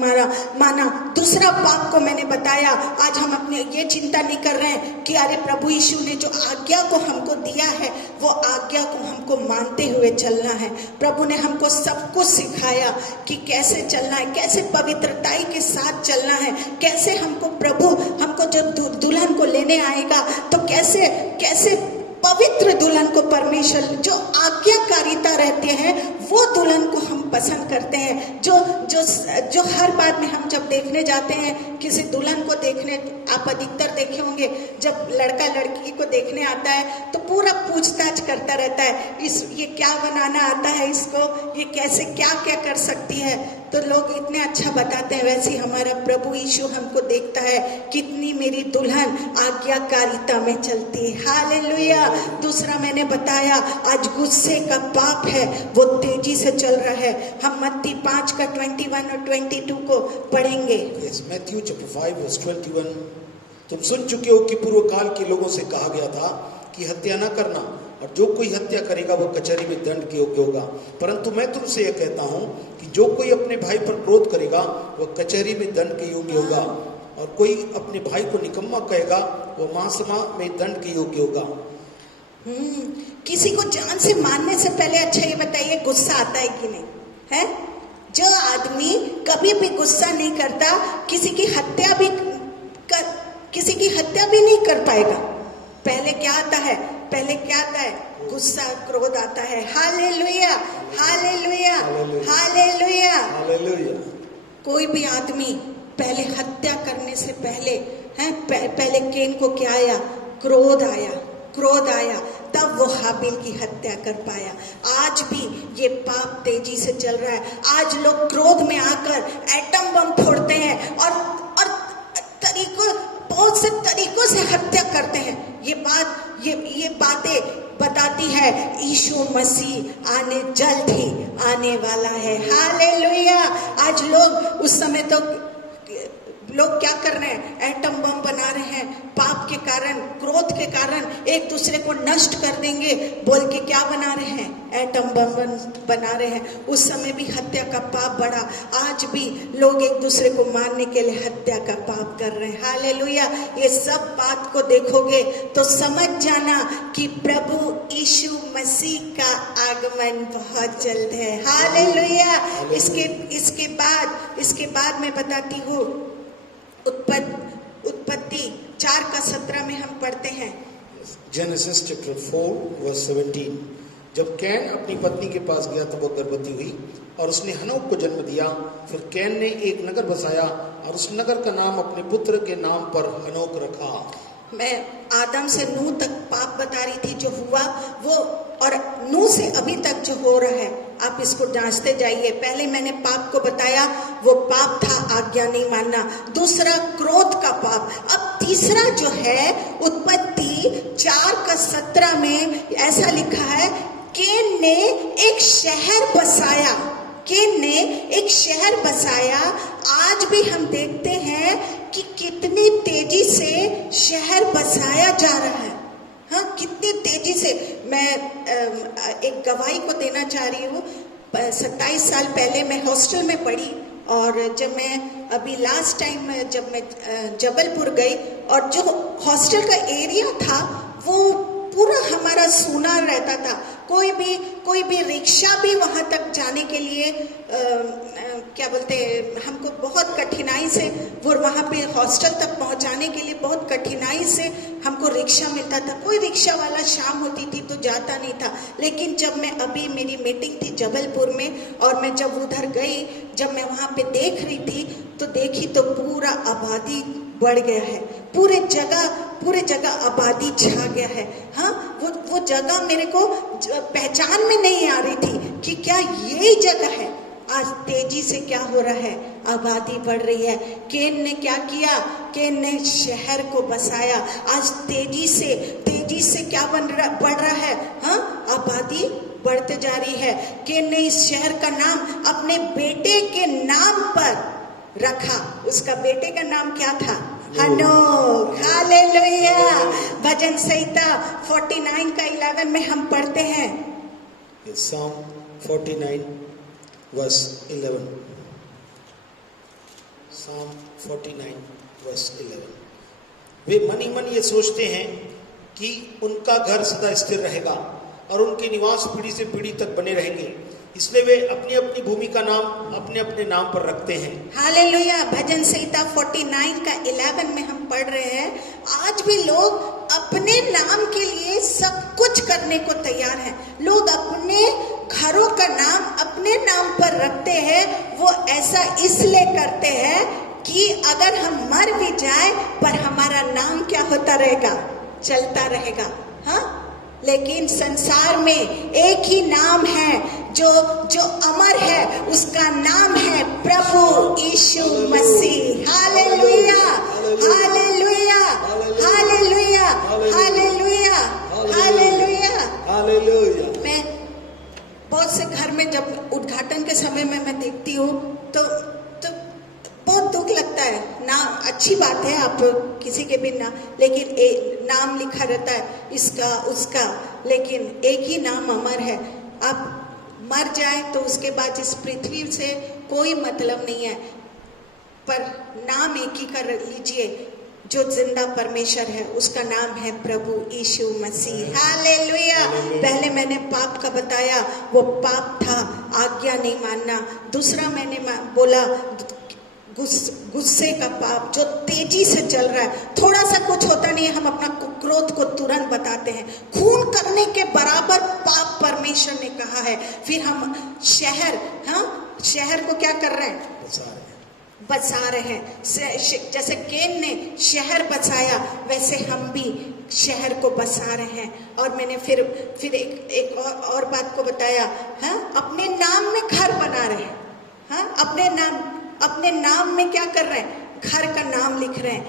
माना। दूसरा पाप को मैंने बताया। आज हम अपने ये चिंता नहीं कर रहे हैं कि अरे प्रभु यीशु ने जो आज्ञा को हमको दिया है वो आज्ञा को हमको मानते हुए चलना है। प्रभु ने हमको सब कुछ सिखाया कि कैसे चलना है, कैसे पवित्रताई के साथ चलना है, कैसे हमको प्रभु हमको जब दुल्हन को लेने आएगा तो कैसे पवित्र दुल्हन को परमेश्वर जो आज्ञाकारिता रहते हैं वो दुल्हन को हम पसंद करते हैं। जो हर बात में हम जब देखने जाते हैं किसी दुल्हन को देखने, आप अधिकतर देखे होंगे जब लड़का लड़की को देखने आता है तो पूरा पूछताछ करता रहता है, ये क्या बनाना आता है इसको, ये कैसे क्या क्या कर सकती है। तो लोग इतने अच्छा बताते हैं। वैसे हमारा प्रभु यीशु हमको देखता है कितनी मेरी दुल्हन आज्ञाकारिता में चलती है। हालेलुया। दूसरा मैंने बताया आज गुस्से का पाप है वो तेजी से चल रहा है। हम मत्ती 5 का 21 और 22 को पढ़ेंगे। Matthew chapter 5 verse 21। तुम सुन चुके हो कि पूर्व काल के लोगों से कहा गया था कि हत्या न करना, और जो कोई हत्या करेगा वो कचहरी में दंड के योग्य होगा। परंतु मैं तुमसे यह कहता हूँ कि जो कोई अपने भाई पर क्रोध करेगा वह कचहरी में दंड के योग्य होगा, और कोई अपने भाई को निकम्मा कहेगा वह महासभा में दंड के योग्य होगा। किसी को जान से मारने से पहले अच्छा ये बताइए गुस्सा आता है कि नहीं है? जो आदमी कभी भी गुस्सा नहीं करता किसी की हत्या भी नहीं कर पाएगा। पहले क्या आता है? गुस्सा, क्रोध आता है। हालेलुया, हालेलुया, हालेलुया, हालेलुया। कोई भी आदमी पहले हत्या करने से पहले कैन को क्या आया? क्रोध आया, तब वो हाबिल की हत्या कर पाया। आज भी ये पाप तेजी से चल रहा है। आज लोग क्रोध में आकर एटम बम फोड़ते हैं और बहुत से तरीकों से हत्या करते हैं। ये बातें बताती है, यीशु मसीह आने जल्द ही आने वाला है। हालेलुया। आज लोग उस समय तो लोग क्या कर रहे हैं, एटम बम बना रहे हैं, पाप के कारण, क्रोध के कारण एक दूसरे को नष्ट कर देंगे बोल के क्या बना रहे हैं, एटम बम बना रहे हैं। उस समय भी हत्या का पाप बढ़ा, आज भी लोग एक दूसरे को मारने के लिए हत्या का पाप कर रहे हैं। हालेलुया। ये सब बात को देखोगे तो समझ जाना कि प्रभु यीशु मसीह का आगमन बहुत जल्द है। हालेलुया। इसके बाद मैं बताती हूँ, उत्पत्ति 4:17 में हम पढ़ते हैं, Genesis chapter 4 verse 17। जब कैन अपनी पत्नी के पास गया तब वो गर्भवती हुई और उसने हनोक को जन्म दिया। फिर कैन ने एक नगर बसाया और उस नगर का नाम अपने पुत्र के नाम पर हनोक रखा। मैं आदम से नूह तक पाप बता रही थी जो हुआ वो, और नूह से अभी तक जो हो रहा है आप इसको जांचते जाइए। पहले मैंने पाप को बताया, वो पाप था आज्ञा नहीं मानना। दूसरा क्रोध का पाप। अब तीसरा जो है उत्पत्ति 4:17 में ऐसा लिखा है, कैन ने एक शहर बसाया। कैन ने एक शहर बसाया। आज भी हम देखते हैं कि कितनी तेजी से शहर बसाया जा रहा है। हाँ, कितनी तेजी से। मैं एक गवाही को देना चाह रही हूँ। 27 साल पहले मैं हॉस्टल में पढ़ी, और जब मैं अभी लास्ट टाइम जब मैं जबलपुर गई, और जो हॉस्टल का एरिया था वो पूरा हमारा सूना रहता था। कोई भी रिक्शा भी वहाँ तक जाने के लिए क्या बोलते हैं, हमको बहुत कठिनाई से वो वहाँ पे हॉस्टल तक पहुँचाने के लिए बहुत कठिनाई से हमको रिक्शा मिलता था। कोई रिक्शा वाला शाम होती थी तो जाता नहीं था। लेकिन जब मैं अभी मेरी मीटिंग थी जबलपुर में, और मैं जब उधर गई, जब मैं वहाँ पे देख रही थी तो देखी तो पूरा आबादी बढ़ गया है। पूरे जगह आबादी छा गया है। हाँ, वो जगह मेरे को पहचान में नहीं आ रही थी कि क्या यही जगह है। आज तेजी से क्या हो रहा है, आबादी बढ़ रही है। कैन ने क्या किया, कैन ने शहर को बसाया। आज तेजी से क्या बढ़ रहा है, हाँ, आबादी बढ़ते जा रही है। कैन ने इस शहर का नाम अपने बेटे के नाम पर रखा। उसका बेटे का नाम क्या था, हनोक। हालेलुया। भजन संहिता 49 का 11 में हम पढ़ते हैं, Psalm 49 verse 11। Psalm 49 verse 11। वे मन ही मन ये सोचते हैं कि उनका घर सदा स्थिर रहेगा और उनके निवास पीढ़ी से पीढ़ी तक बने रहेंगे, इसलिए वे अपनी अपनी भूमि का नाम अपने अपने नाम पर रखते हैं। हालेलुया। भजन संहिता 49 का 11 में हम पढ़ रहे हैं, आज भी लोग अपने नाम के लिए सब कुछ करने को तैयार हैं। लोग अपने घरों का नाम अपने नाम पर रखते हैं। वो ऐसा इसलिए करते हैं कि अगर हम मर भी जाए पर हमारा नाम क्या होता रहेगा, चलता रहेगा। हाँ, लेकिन संसार में एक ही नाम है जो अमर है, उसका नाम है प्रभु यीशु मसीह। हालेलुया, हालेलुया, हालेलुया, हालेलुया, हालेलुया, हालेलुया। मैं बहुत से घर में जब उद्घाटन के समय में मैं देखती हूँ तो बहुत दुख लगता है। ना अच्छी बात है, आप किसी के भी ना, लेकिन नाम लिखा रहता है इसका उसका, लेकिन एक ही नाम अमर है। आप मर जाए तो उसके बाद इस पृथ्वी से कोई मतलब नहीं है, पर नाम एक ही कर लीजिए, जो जिंदा परमेश्वर है उसका नाम है प्रभु यीशु मसीह। हालेलुया। पहले मैंने पाप का बताया, वो पाप था आज्ञा नहीं मानना। दूसरा मैंने बोला गुस्से का पाप जो तेजी से चल रहा है। थोड़ा सा कुछ होता नहीं है, हम अपना क्रोध को तुरंत बताते हैं। खून करने के बराबर पाप परमेश्वर ने कहा है। फिर हम शहर को क्या कर रहे हैं, बसा रहे हैं। जैसे कैन ने शहर बसाया, वैसे हम भी शहर को बसा रहे हैं। और मैंने फिर एक और बात को बताया, हाँ, अपने नाम में घर बना रहे हैं। हाँ, अपने नाम में क्या कर रहे हैं, घर का नाम लिख रहे हैं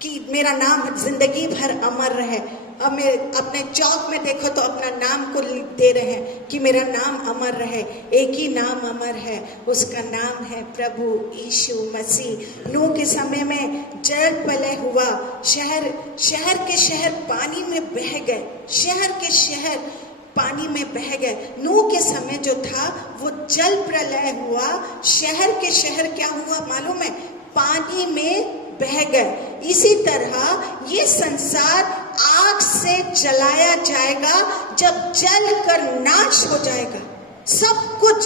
कि मेरा नाम जिंदगी भर अमर रहे। हमें अपने चौक में देखो तो अपना नाम को लिख दे रहे हैं कि मेरा नाम अमर रहे। एक ही नाम अमर है, उसका नाम है प्रभु यीशु मसीह। नूह के समय में जल प्रलय हुआ, शहर के शहर पानी में बह गए, शहर के शहर पानी में बह गए। नूह के समय जो था वो जल प्रलय हुआ, शहर के शहर क्या हुआ मालूम है? पानी में बह गए। इसी तरह ये संसार आग से जलाया जाएगा जब जल कर नाश हो जाएगा। सब कुछ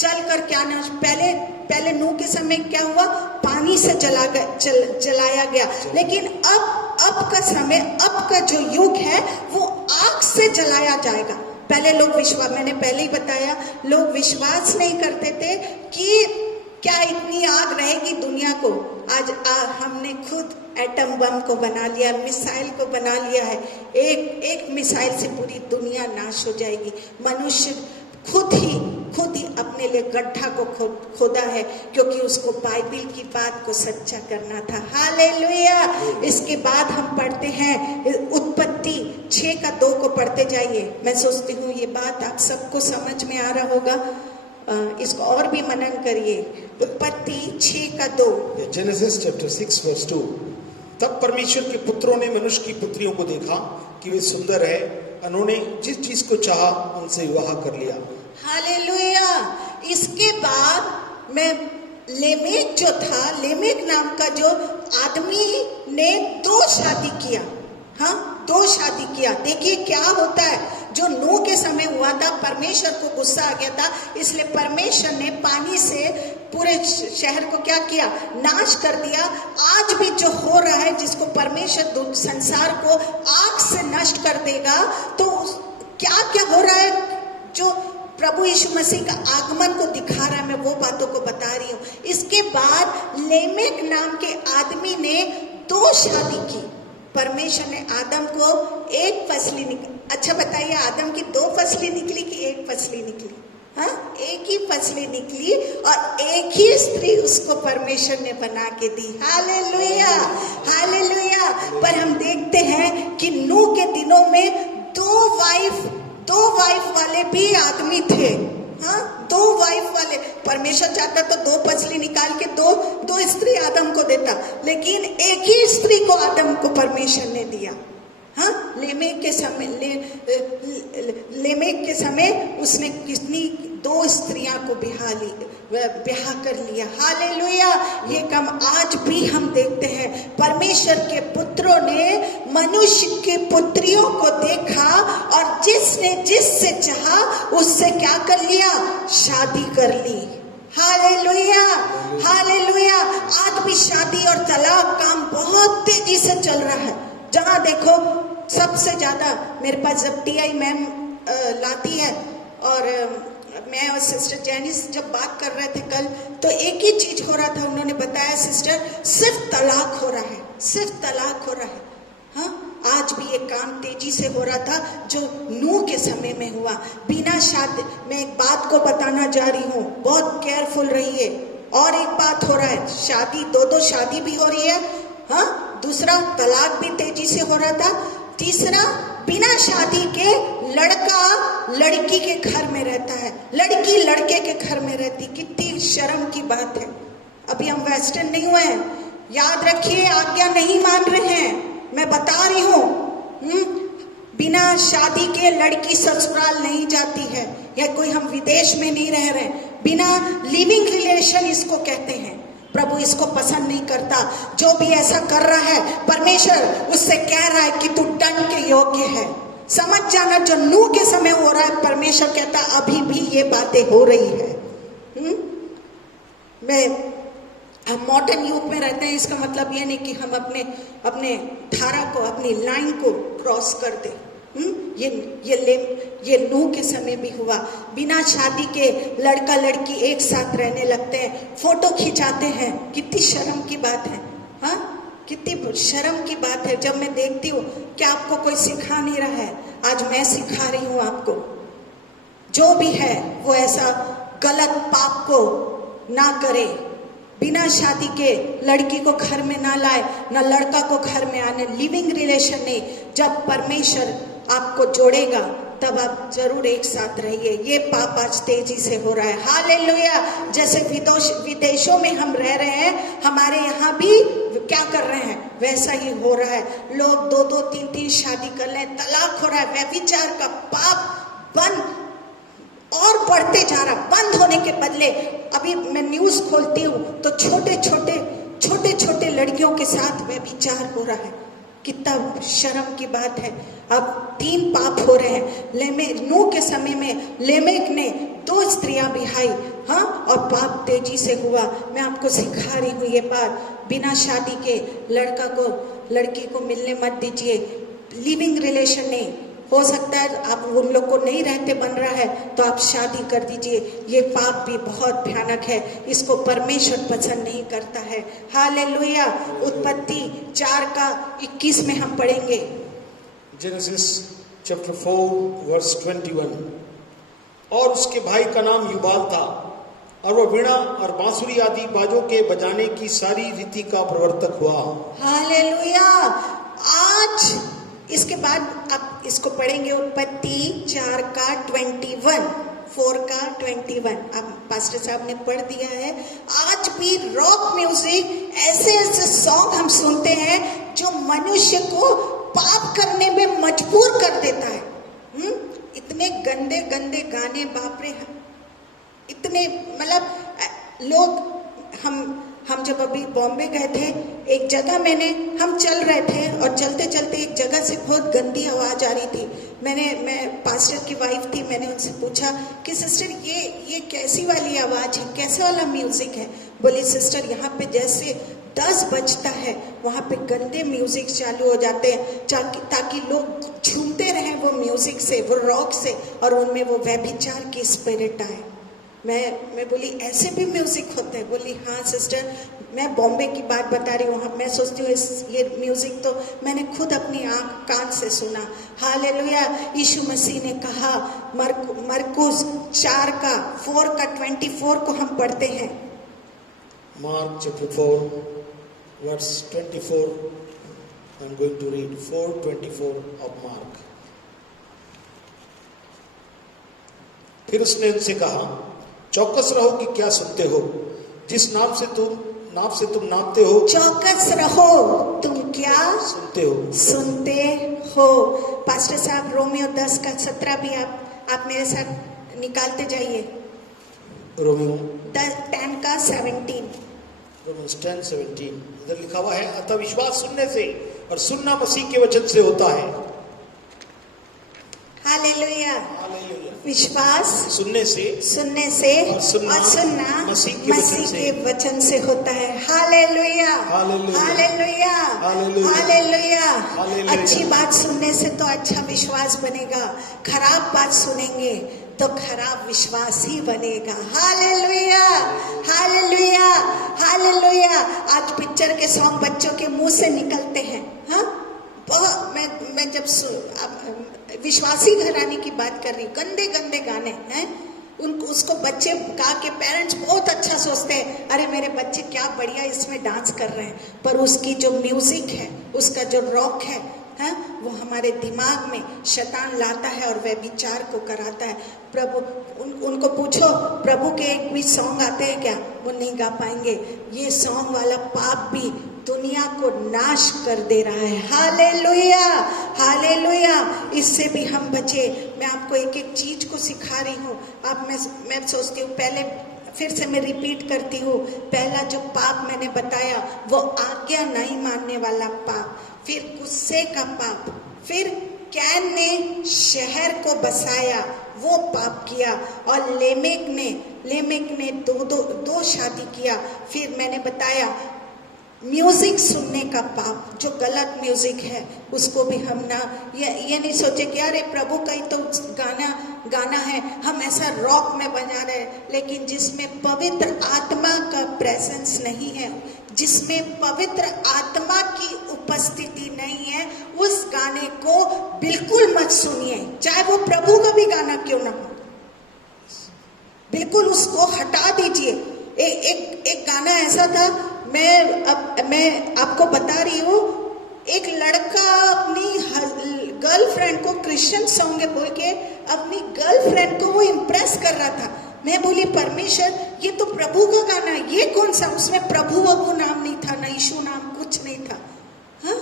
जल कर क्या नाश? पहले नूह के समय क्या हुआ? पानी से जलाया गया। लेकिन अब का समय, अब का जो युग है वो आग से जलाया जाएगा। पहले लोग मैंने पहले ही बताया, लोग विश्वास नहीं करते थे कि क्या इतनी आग रहेगी दुनिया को। आज हमने खुद एटम बम को बना लिया, मिसाइल को बना लिया है। एक मिसाइल से पूरी दुनिया नाश हो जाएगी। मनुष्य खुद ही अपने लिए गड्ढा को खोदा है, क्योंकि उसको बाइबिल की बात को सच्चा करना था। हालेलुया। इसके बाद हम पढ़ते हैं उत्पत्ति 6:2 को पढ़ते जाइए। मैं सोचती हूँ ये बात आप सबको समझ में आ रहा होगा, इसको और भी मनन करिए। उत्पत्ति 6:2। Genesis chapter 6 verse 2। तब परमेश्वर के पुत्रों ने मनुष्य की पुत्रियों को देखा कि वे सुंदर है, उन्होंने जिस चीज को चाहा उनसे विवाह कर लिया। हालेलुया। इसके बाद मैं लेमेक जो था, लेमेक नाम का जो आदमी ने 2 शादी किया। हाँ, 2 शादी किया। देखिए क्या होता है, जो नूह के समय हुआ था, परमेश्वर को गुस्सा आ गया था, इसलिए परमेश्वर ने पानी से पूरे शहर को क्या किया? नाश कर दिया। आज भी जो हो रहा है, जिसको परमेश्वर संसार को आग से नष्ट कर देगा, तो क्या क्या हो रहा है जो प्रभु यीशु मसीह का आगमन को दिखा रहा है, मैं वो बातों को बता रही हूँ। इसके बाद लेमेक नाम के आदमी ने 2 शादी की। परमेश्वर ने आदम को एक फसली अच्छा बताइए, आदम की 2 फसली निकली कि 1 फसली निकली? हाँ, एक ही फसली निकली और एक ही स्त्री उसको परमेश्वर ने बना के दी। Hallelujah, hallelujah. पर हम देखते हैं कि नूह के दिनों में 2 वाइफ वाले भी आदमी थे। हाँ, 2 वाइफ वाले। परमेश्वर चाहता तो 2 फसली निकाल के दो स्त्री आदम को देता, लेकिन एक ही स्त्री को आदम को परमेश्वर ने दिया। हाँ, लेमेक के समय उसने कितनी 2 स्त्रियां को ब्याह कर लिया। हालेलुया। ये काम आज भी हम देखते हैं। परमेश्वर के पुत्रों ने मनुष्य की पुत्रियों को देखा और जिससे चाहा उससे क्या कर लिया? शादी कर ली। Hallelujah, hallelujah. आज भी शादी और तलाक काम बहुत तेजी से चल रहा है। जहाँ देखो सबसे ज्यादा मेरे पास जब टीआई मैम लाती है, और मैं और सिस्टर जैनिस जब बात कर रहे थे कल, तो एक ही चीज हो रहा था। उन्होंने बताया, सिस्टर सिर्फ तलाक हो रहा है, सिर्फ तलाक हो रहा है। हाँ, आज भी एक काम तेजी से हो रहा था जो नूह के समय में हुआ, बिना शादी। मैं एक बात को बताना जा रही हूँ, बहुत केयरफुल रहिए। और एक बात हो रहा है, शादी 2 शादी भी हो रही है। हाँ, दूसरा तलाक भी तेजी से हो रहा था। तीसरा, बिना शादी के लड़का लड़की के घर में रहता है, लड़की लड़के के घर में रहती। कितनी शर्म की बात है। अभी हम वेस्टर्न नहीं हुए हैं, याद रखिए, आज्ञा नहीं मान रहे हैं। मैं बता रही हूँ, बिना शादी के लड़की ससुराल नहीं जाती है, या कोई हम विदेश में नहीं रह रहे। बिना लिविंग रिलेशन इसको कहते हैं। प्रभु इसको पसंद नहीं करता। जो भी ऐसा कर रहा है, परमेश्वर उससे कह रहा है कि तू दंड के योग्य है। समझ जाना, जो नूह के समय हो रहा है, परमेश्वर कहता अभी भी ये बातें हो रही है। हम मॉडर्न युग में रहते हैं, इसका मतलब ये नहीं कि हम अपने धारा को, अपनी लाइन को क्रॉस कर दें। ये नूह के समय भी हुआ। बिना शादी के लड़का लड़की एक साथ रहने लगते हैं, फोटो खिंचाते हैं। कितनी शर्म की बात है। हाँ, कितनी शर्म की बात है। जब मैं देखती हूँ कि आपको कोई सिखा नहीं रहा है, आज मैं सिखा रही हूँ आपको। जो भी है वो ऐसा गलत पाप को ना करे। बिना शादी के लड़की को घर में ना लाए, ना लड़का को घर में आने, लिविंग रिलेशन नहीं। जब परमेश्वर आपको जोड़ेगा तब आप जरूर एक साथ रहिए। ये पाप आज तेजी से हो रहा है। हालेलुया। जैसे विदेशों में हम रह रहे हैं, हमारे यहाँ भी क्या कर रहे हैं, वैसा ही हो रहा है। लोग 2-2, 3-3 शादी कर लें, तलाक हो रहा है। व्यभिचार का पाप बंद और बढ़ते जा रहा, बंद होने के बदले अभी मैं न्यूज खोलती हूँ तो छोटे छोटे लड़कियों के साथ व्यभिचार हो रहा है। कितना शर्म की बात है। अब 3 पाप हो रहे हैं। नूह के समय में लेमेक ने 2 स्त्रियां बिहाई, हाँ, और पाप तेजी से हुआ। मैं आपको सिखा रही हूँ ये बात, बिना शादी के लड़की को मिलने मत दीजिए। लिविंग रिलेशन नहीं हो सकता है, आप उन लोग को नहीं रहते बन रहा है तो आप शादी कर दीजिए। ये पाप भी बहुत भयानक है, इसको परमेश्वर पसंद नहीं करता है। हालेलुया। उत्पत्ति 4:21 में हम पढ़ेंगे। Genesis chapter 4 verse 21। और उसके भाई का नाम युबाल था, और वह वीणा और बांसुरी आदि बाजों के बजाने की सारी रीति का प्रवर्तक हुआ। हालेलुया। आज इसके बाद आप इसको पढ़ेंगे, उत्पत्ति 4:21, 4:21। अब पास्टर साहब ने पढ़ दिया है। आज भी रॉक म्यूजिक, ऐसे सॉन्ग हम सुनते हैं जो मनुष्य को पाप करने में मजबूर कर देता है। इतने गंदे गंदे गाने, बाप रे, इतने, मतलब लोग, हम जब अभी बॉम्बे गए थे, एक जगह हम चल रहे थे और चलते चलते एक जगह से बहुत गंदी आवाज आ रही थी। मैं पास्टर की वाइफ थी, मैंने उनसे पूछा कि सिस्टर ये कैसी वाली आवाज है, कैसा वाला म्यूजिक है? बोली सिस्टर, यहाँ पे जैसे 10 बजता है वहाँ पे गंदे म्यूजिक चालू हो जाते हैं ताकि लोग झूमते रहें वो म्यूजिक से, वो रॉक से, और उनमें वो व्यभिचार की स्पिरिट आए। मैं बोली ऐसे भी म्यूजिक होते हैं? बोली हाँ सिस्टर, मैं बॉम्बे की बात बता रही हूँ। मैं सोचती हूँ ये म्यूजिक तो मैंने खुद अपनी आँख कान से सुना। हालेलुया। यीशु मसीह ने कहा, मरकुस 4:4-24 को हम पढ़ते हैं। Mark chapter 4 verse 24। I am going to read 4:24 of Mark. फिर उसने उनसे कहा, चौकस रहो कि क्या सुनते हो। जिस नाप से तुम नापते हो, चौकस रहो, तुम क्या सुनते हो। पास्टर साहब, रोमियो 10:17 भी आप मेरे साथ निकालते जाइए। रोमियो 10:17। रोमन्स 10:17 इधर लिखा हुआ है, अतः विश्वास सुनने से और सुनना मसीह के वचन से होता है। हालेलुया। हालेलुया। विश्वास सुनने से और सुनना मसीह के वचन से होता है। हालेलुया। हालेलुया। हालेलुया। अच्छी बात सुनने से तो अच्छा विश्वास बनेगा, खराब बात सुनेंगे तो खराब विश्वास ही बनेगा। हालेलुया। हालेलुया। हालेलुया। आज पिक्चर के सॉन्ग बच्चों के मुंह से निकलते हैं। हाँ, मैं जब विश्वासी घराने की बात कर रही हूँ, गंदे गंदे गाने हैं, उसको बच्चे गा के पेरेंट्स बहुत अच्छा सोचते हैं, अरे मेरे बच्चे क्या बढ़िया इसमें डांस कर रहे हैं, पर उसकी जो म्यूजिक है, उसका जो रॉक है, वो हमारे दिमाग में शैतान लाता है और वह विचार को कराता है। प्रभु उनको पूछो, प्रभु के एक भी सॉन्ग आते हैं क्या? वो नहीं गा पाएंगे। ये सॉन्ग वाला पाप भी दुनिया को नाश कर दे रहा है। हालेलुया। हालेलुया। इससे भी हम बचे। मैं आपको एक एक चीज को सिखा रही हूँ। अब मैं सोचती हूँ, पहले फिर से मैं रिपीट करती हूँ, पहला जो पाप मैंने बताया वो आज्ञा नहीं मानने वाला पाप, फिर गुस्से का पाप, फिर कैन ने शहर को बसाया, वो पाप किया, और लेमेक ने दो शादी किया। फिर मैंने बताया म्यूजिक सुनने का पाप, जो गलत म्यूजिक है उसको भी हम ना ये नहीं सोचे कि अरे प्रभु का ही तो गाना है, हम ऐसा रॉक में बजा रहे हैं, लेकिन जिसमें पवित्र आत्मा का प्रेजेंस नहीं है, जिसमें पवित्र आत्मा की उपस्थिति नहीं है, उस गाने को बिल्कुल मत सुनिए, चाहे वो प्रभु का भी गाना क्यों ना हो, बिल्कुल उसको हटा दीजिए। एक गाना ऐसा था, मैं आपको बता रही हूँ, एक लड़का अपनी गर्लफ्रेंड को क्रिश्चियन सॉन्ग बोल के अपनी गर्लफ्रेंड को वो इम्प्रेस कर रहा था। मैं बोली परमेश्वर, ये तो प्रभु का गाना है, ये कौन सा, उसमें प्रभु वभु नाम नहीं था, ना यीशु नाम, कुछ नहीं था। हाँ,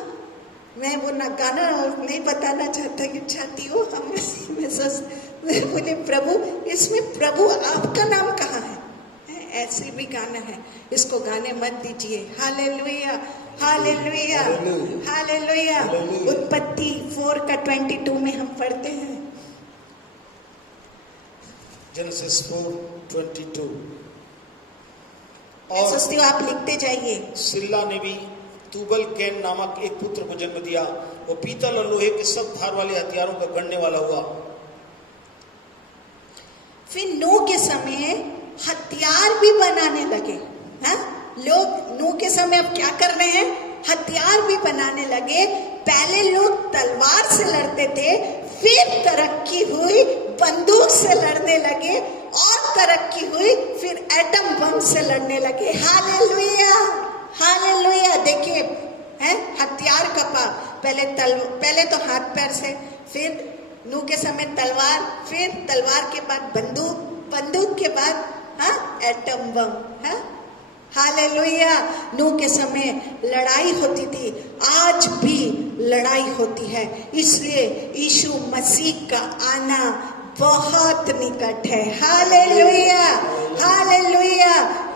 मैं वो ना गाना नहीं बताना चाहती हूँ। मैं बोले प्रभु, इसमें प्रभु आपका नाम कहाँ है? ऐसे भी गाना है, इसको गाने मत दीजिए। हालेलुया, हालेलुया, हालेलुया। उत्पत्ति 4:22 में हम पढ़ते हैं, जेनेसिस 4:22। मैं सोचती हूँ आप लिखते जाइए। सिल्ला ने भी तुबल कैन नामक एक पुत्र को जन्म दिया। वो पीतल और लोहे के सब धार वाले हथियारों का गढ़ने वाला हुआ। फिर नूह के समय हथियार भी बनाने लगे। हाँ, लोग नूह के समय अब क्या कर रहे हैं? हथियार भी बनाने लगे। पहले लोग तलवार से लड़ते थे, फिर तरक्की हुई बंदूक से लड़ने लगे, और तरक्की हुई फिर एटम बम से लड़ने लगे। Hallelujah, hallelujah. देखिए, हैं, हथियार का पाप, पहले तो हाथ पैर से, फिर नूह के समय तलवार, फिर तलवार के बाद बंदूक, बंदूक के बाद हाँ एटम बम। हाँ, हालेलुया। नूह के समय लड़ाई होती थी, आज भी लड़ाई होती है। इसलिए यीशु मसीह का आना बहुत निकट है। Hallelujah, hallelujah.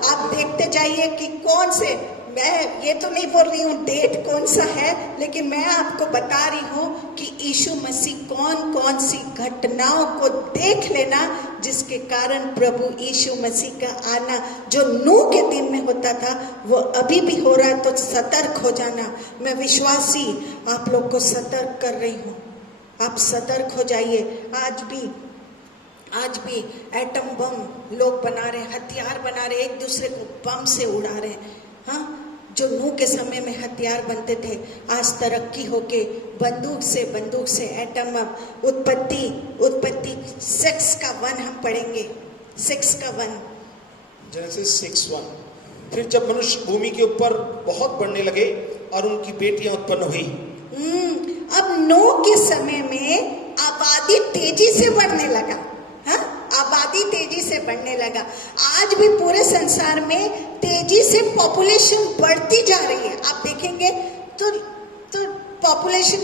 आप देखते जाइए कि कौन से, मैं ये तो नहीं बोल रही हूँ डेट कौन सा है, लेकिन मैं आपको बता रही हूँ कि यीशु मसीह कौन कौन सी घटनाओं को देख लेना, जिसके कारण प्रभु यीशु मसीह का आना जो नूह के दिन में होता था वो अभी भी हो रहा है। तो सतर्क हो जाना। मैं विश्वासी आप लोग को सतर्क कर रही हूँ, आप सतर्क हो जाइए। आज भी एटम बम लोग बना रहे, हथियार बना रहे, एक दूसरे को बम से उड़ा रहे। हाँ, जो नूह के समय में हथियार बनते थे, आज तरक्की होके बंदूक से एटम बम। उत्पत्ति 6 का 1 हम पढ़ेंगे, 6 का 1। जेनेसिस 6:1। फिर जब मनुष्य भूमि के ऊपर बहुत बढ़ने लगे और उनकी बेटियां उत्पन्न हुई। अब नूह के समय में आबादी तेजी से बढ़ने लगा। हाँ, आबादी तेजी से बढ़ने लगा। आज भी पूरे संसार में तेजी से पॉपुलेशन बढ़ती जा रही है। आप देखेंगे तो पॉपुलेशन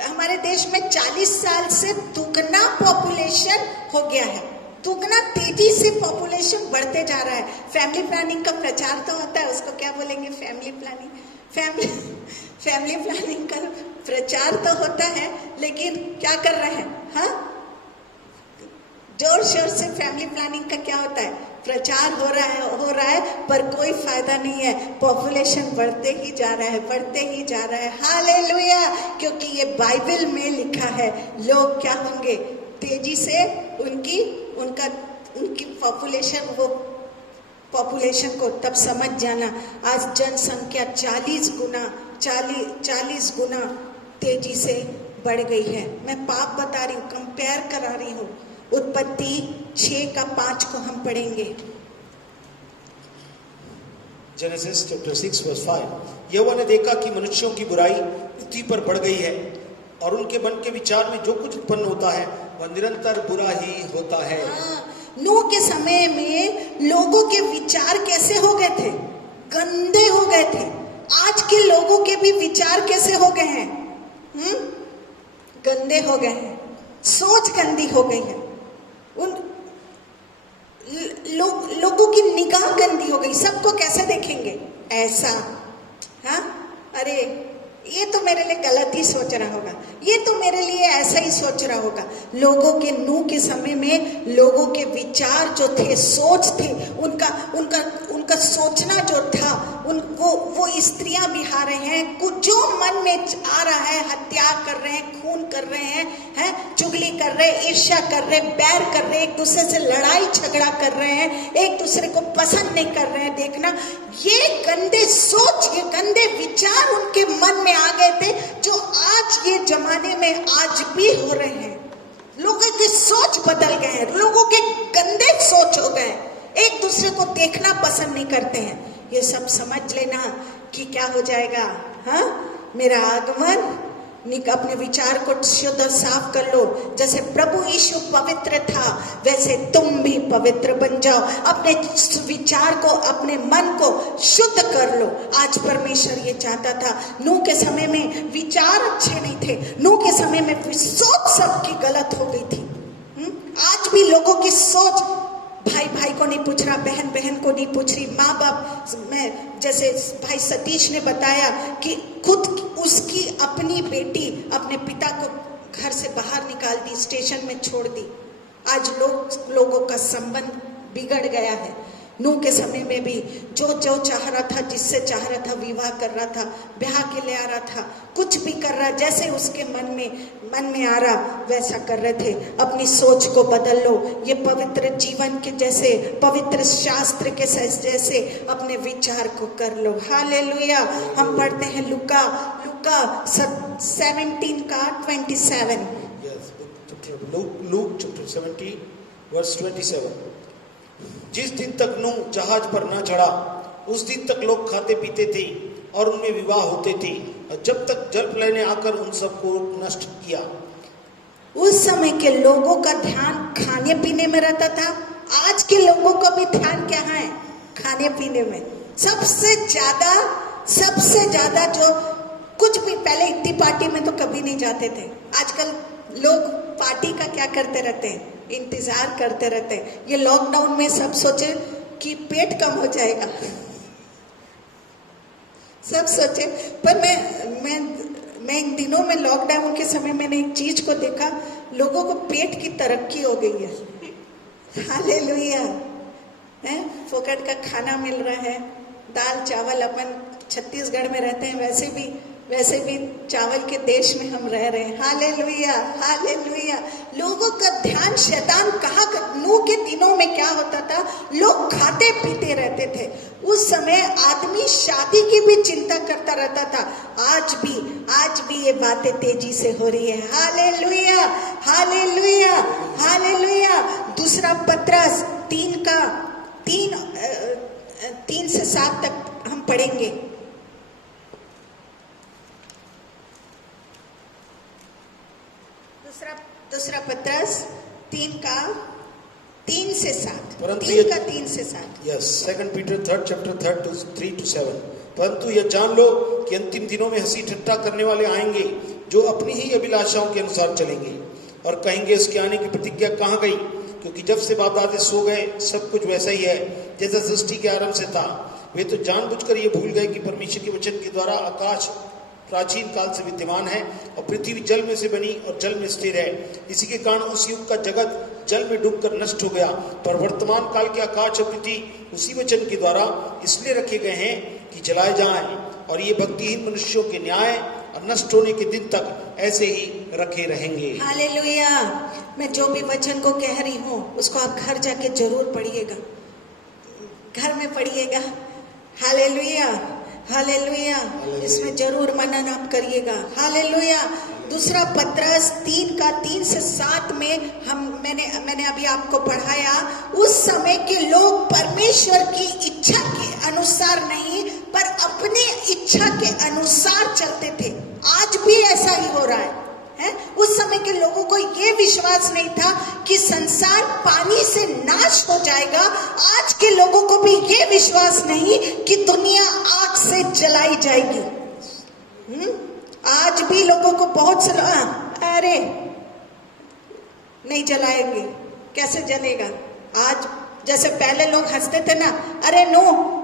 हमारे देश में 40 साल से दुगना पॉपुलेशन हो गया है। दुगना तेजी से पॉपुलेशन बढ़ते जा रहा है। फैमिली प्लानिंग का प्रचार तो होता है, उसको क्या बोलेंगे? Family planning. फैमिली प्लानिंग का प्रचार तो होता है, लेकिन क्या कर रहे हैं? हाँ, जोर शोर से फैमिली प्लानिंग का क्या होता है? प्रचार हो रहा है, पर कोई फायदा नहीं है। पॉपुलेशन बढ़ते ही जा रहा है। हालेलुया, क्योंकि ये बाइबल में लिखा है। लोग क्या होंगे? तेजी से उनकी पॉपुलेशन को तब समझ जाना। आज जनसंख्या 40 गुना तेजी से बढ़ गई है। मैं पाप बता रही हूँ, कंपेयर करा रही हूँ। उत्पत्ति 6 का 5 को हम पढ़ेंगे। Genesis chapter 6:5। यहोवा ने देखा कि मनुष्यों की बुराई पृथ्वी पर बढ़ गई है और उनके मन के विचार में जो कुछ उत्पन्न होता है वह निरंतर बुरा ही होता है। नूह के समय में लोगों के विचार कैसे हो गए थे? गंदे हो गए थे। आज के लोगों के भी विचार कैसे हो गए हैं? गंदे हो गए हैं। सोच गंदी हो गई है। उन लोगों की निगाह गंदी हो गई। सबको कैसे देखेंगे? ऐसा। हाँ, अरे ये तो मेरे लिए गलत ही सोच रहा होगा, ये तो मेरे लिए ऐसा ही सोच रहा होगा। लोगों के नूह के समय में लोगों के विचार जो थे, सोच थे, उनका सोचना जो था, वो स्त्रियां बिहा रहे हैं, कुछ जो मन में आ रहा है, हत्या कर रहे हैं, खून कर रहे हैं, चुगली कर रहे हैं, ईर्ष्या कर रहे हैं, बैर कर रहे हैं, एक दूसरे से लड़ाई झगड़ा कर रहे हैं, एक दूसरे को पसंद नहीं कर रहे हैं। देखना, ये गंदे सोच, ये गंदे विचार उनके मन में आ गए थे, जो आज ये जमाने में आज भी हो रहे हैं। लोगों की सोच बदल गए हैं, लोगों के गंदे सोच हो गए। एक दूसरे को देखना पसंद नहीं करते हैं। ये सब समझ लेना कि क्या हो जाएगा। हाँ, मेरा आगमन, अपने विचार को शुद्ध और साफ कर लो। जैसे प्रभु यीशु पवित्र था वैसे तुम भी पवित्र बन जाओ। अपने विचार को, अपने मन को शुद्ध कर लो। आज परमेश्वर ये चाहता था। नूह के समय में विचार अच्छे नहीं थे, नूह के समय में सोच सबकी गलत हो गई थी। आज भी लोगों की सोच, भाई भाई को नहीं पूछ रहा, बहन बहन को नहीं पूछ रही, माँ बाप में, जैसे भाई सतीश ने बताया कि खुद उसकी अपनी बेटी अपने पिता को घर से बाहर निकाल दी, स्टेशन में छोड़ दी। आज लोगों का संबंध बिगड़ गया है। नूह के समय में भी जो चाह रहा था, जिससे चाह रहा था विवाह कर रहा था, ब्याह के ले आ रहा था, कुछ भी कर रहा, जैसे उसके मन में आ रहा वैसा कर रहे थे। अपनी सोच को बदल लो। ये पवित्र जीवन के जैसे, पवित्र शास्त्र के जैसे अपने विचार को कर लो। हालेलुया। हम पढ़ते हैं लुका 17 का 27। Luke chapter 17 verse 27। जिस दिन तक नूह जहाज पर न चढ़ा उस दिन तक लोग खाते पीते थे और उनमें विवाह होते थे, और जब तक जल प्रलय ने आकर उन सबको नष्ट किया। उस समय के लोगों का ध्यान खाने पीने में रहता था। आज के लोगों का भी ध्यान क्या है? खाने पीने में। सबसे ज्यादा जो कुछ भी, पहले इतनी पार्टी में तो कभी नहीं जाते थे। आजकल लोग पार्टी का क्या करते रहते हैं? इंतजार करते रहते हैं। ये लॉकडाउन में सब सोचे कि पेट कम हो जाएगा, सब सोचे। पर मैं इन दिनों में, लॉकडाउन के समय मैंने एक चीज को देखा, लोगों को पेट की तरक्की हो गई है। हालेलुया। फोकट का खाना मिल रहा है, दाल चावल। अपन छत्तीसगढ़ में रहते हैं, वैसे भी चावल के देश में हम रह रहे हैं। Hallelujah, hallelujah. लोगों का ध्यान, शैतान कहाँ का, नूह के दिनों में क्या होता था? लोग खाते पीते रहते थे। उस समय आदमी शादी की भी चिंता करता रहता था। आज भी ये बातें तेजी से हो रही है। हालेलुया, हालेलुया, हालेलुया। दूसरा पत्रस 3 से 7 तक हम पढ़ेंगे। दूसरा पत्रस 3 से 7। परंतु 3 से 7। Yes, 2 Peter 3rd chapter 3 to 7। परंतु यह जान लो कि अंतिम दिनों में हंसी ठट्ठा करने वाले आएंगे, जो अपनी ही अभिलाषाओं के अनुसार चलेंगे और कहेंगे उसके आने की प्रतिज्ञा कहाँ गई, क्योंकि जब से बाप दादे सो गए सब कुछ वैसा ही है जैसा सृष्टि के आरंभ से था। वे तो जानबूझकर ये भूल गए कि परमेश्वर के वचन के द्वारा आकाश प्राचीन काल से विद्यमान है और पृथ्वी जल में से बनी और जल में स्थिर है। इसी के कारण उस युग का जगत जल में डूबकर नष्ट हो गया, पर वर्तमान काल के आकाश और पृथ्वी उसी वचन के द्वारा इसलिए रखे गए हैं कि जलाए जाएं, और ये भक्तिहीन मनुष्यों के न्याय और नष्ट होने के दिन तक ऐसे ही रखे रहेंगे। हालेलुया। मैं जो भी वचन को कह रही हूँ उसको आप घर जाके जरूर पढ़िएगा, घर में पढ़िएगा। Hallelujah, hallelujah. इसमें जरूर मनन आप करिएगा। हालेलुया। दूसरा पत्रस 3 से 7 में मैंने अभी आपको पढ़ाया, उस समय के लोग परमेश्वर की इच्छा के अनुसार नहीं पर अपने इच्छा के अनुसार चलते थे। आज भी ऐसा ही हो रहा है। उस समय के लोगों को यह विश्वास नहीं था कि संसार पानी से नाश हो जाएगा। आज के लोगों को भी यह विश्वास नहीं कि दुनिया आग से जलाई जाएगी। आज भी लोगों को बहुत अरे नहीं जलाएंगे, कैसे जलेगा? आज जैसे पहले लोग हंसते थे ना, अरे नो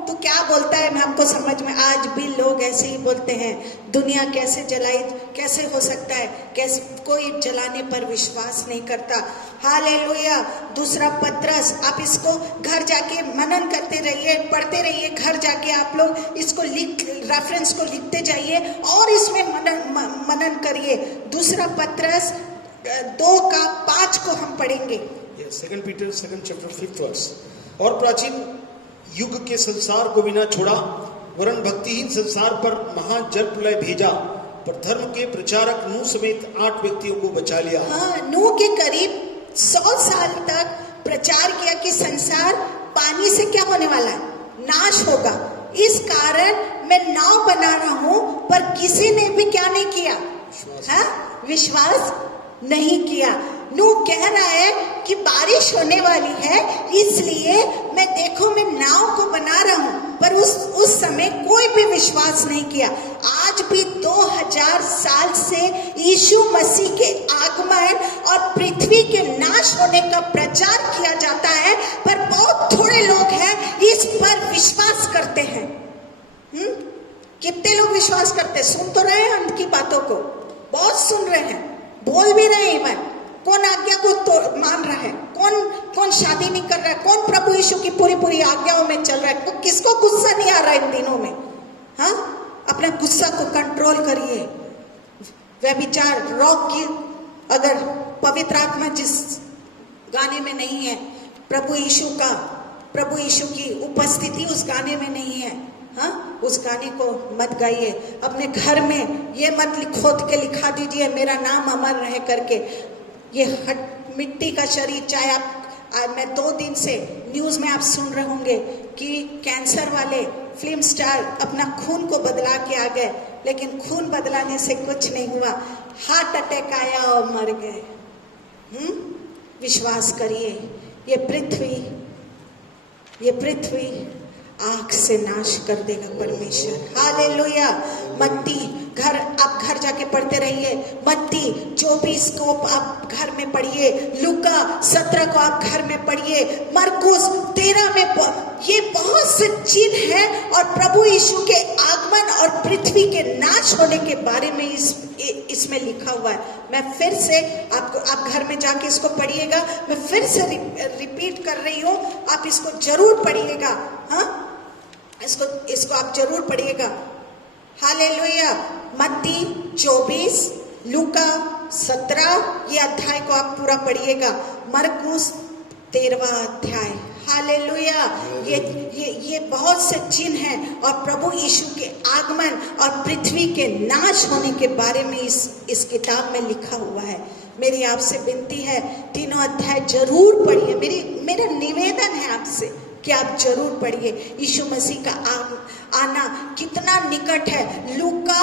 तू क्या बोलता है, मैं हमको समझ में। आज भी लोग ऐसे ही बोलते हैं, दुनिया कैसे जलाई, कैसे हो सकता है, कैसे कोई जलाने पर विश्वास नहीं करता। हालेलुया। दूसरा पत्रस, आप इसको घर जाके मनन करते रहिए, पढ़ते रहिए। घर जाके आप लोग इसको रेफरेंस को लिखते जाइए और इसमें मनन करिए। दूसरा पत्रस 2:5 को हम पढ़ेंगे। 2 Peter 2nd chapter 5th verse। और प्राचीन युग के संसार को भी न छोड़ा, वरन भक्तिहीन संसार पर महान जल प्रलय भेजा, पर धर्म के प्रचारक नूह समेत 8 व्यक्तियों को बचा लिया। हाँ, नूह के करीब 100 साल तक प्रचार किया कि संसार पानी से क्या होने वाला है? नाश होगा। इस कारण मैं नाव बना रहा हूं, पर किसी ने भी क्या नहीं किया? विश्वास नहीं किया। नूह कह रहा है कि बारिश होने वाली है, इसलिए मैं नाव को बना रहा हूं, पर उस समय कोई भी विश्वास नहीं किया। आज भी 2000 साल से यीशु मसीह के आगमन और पृथ्वी के नाश होने का प्रचार किया जाता है, पर बहुत थोड़े लोग हैं इस पर विश्वास करते हैं। कितने लोग विश्वास करते? सुन तो रहे हैं उनकी बातों को, बहुत सुन रहे हैं, बोल भी रहे हैं। कौन आज्ञा को तो मान रहा है? कौन शादी नहीं कर रहा है? कौन प्रभु यीशु की पूरी आज्ञाओं में चल रहा है? तो किसको गुस्सा नहीं आ रहा है इन दिनों में? अपना गुस्सा को कंट्रोल करिए। व्यभिचार, रॉक की अगर पवित्र आत्मा जिस गाने में नहीं है, प्रभु यीशु की उपस्थिति उस गाने में नहीं है, उस गाने को मत गाइए। अपने घर में ये मत खोद के लिखा दीजिए मेरा नाम अमर रहे करके। ये मिट्टी का शरीर, चाहे मैं 2 दिन से न्यूज में आप सुन रहे होंगे कि कैंसर वाले फिल्म स्टार अपना खून को बदला के आ गए, लेकिन खून बदलाने से कुछ नहीं हुआ, हार्ट अटैक आया और मर गए। विश्वास करिए, ये पृथ्वी आग से नाश कर देगा परमेश्वर। हालेलुया। आप घर जाके पढ़ते रहिए। मत्ती 24 को आप घर में पढ़िए, लूका 17 को आप घर में पढ़िए, मरकुस 13 में ये बहुत से चिन्ह हैं और प्रभु यीशु के आगमन और पृथ्वी के नाश होने के बारे में इसमें लिखा हुआ है। मैं फिर से आप घर में जाके इसको पढ़िएगा। मैं फिर से रिपीट कर रही हूँ, आप इसको जरूर पढ़िएगा। इसको आप जरूर पढ़िएगा। हालेलुया। मत्ती 24, लूका 17 ये अध्याय को आप पूरा पढ़िएगा। मरकुस 13वां अध्याय। हालेलुया। ये बहुत से चिन्ह हैं और प्रभु यीशु के आगमन और पृथ्वी के नाश होने के बारे में इस किताब में लिखा हुआ है। मेरी आपसे विनती है, तीनों अध्याय जरूर पढ़िए। मेरा निवेदन है आपसे कि आप जरूर पढ़िए। यीशु मसीह का आना कितना निकट है। लूका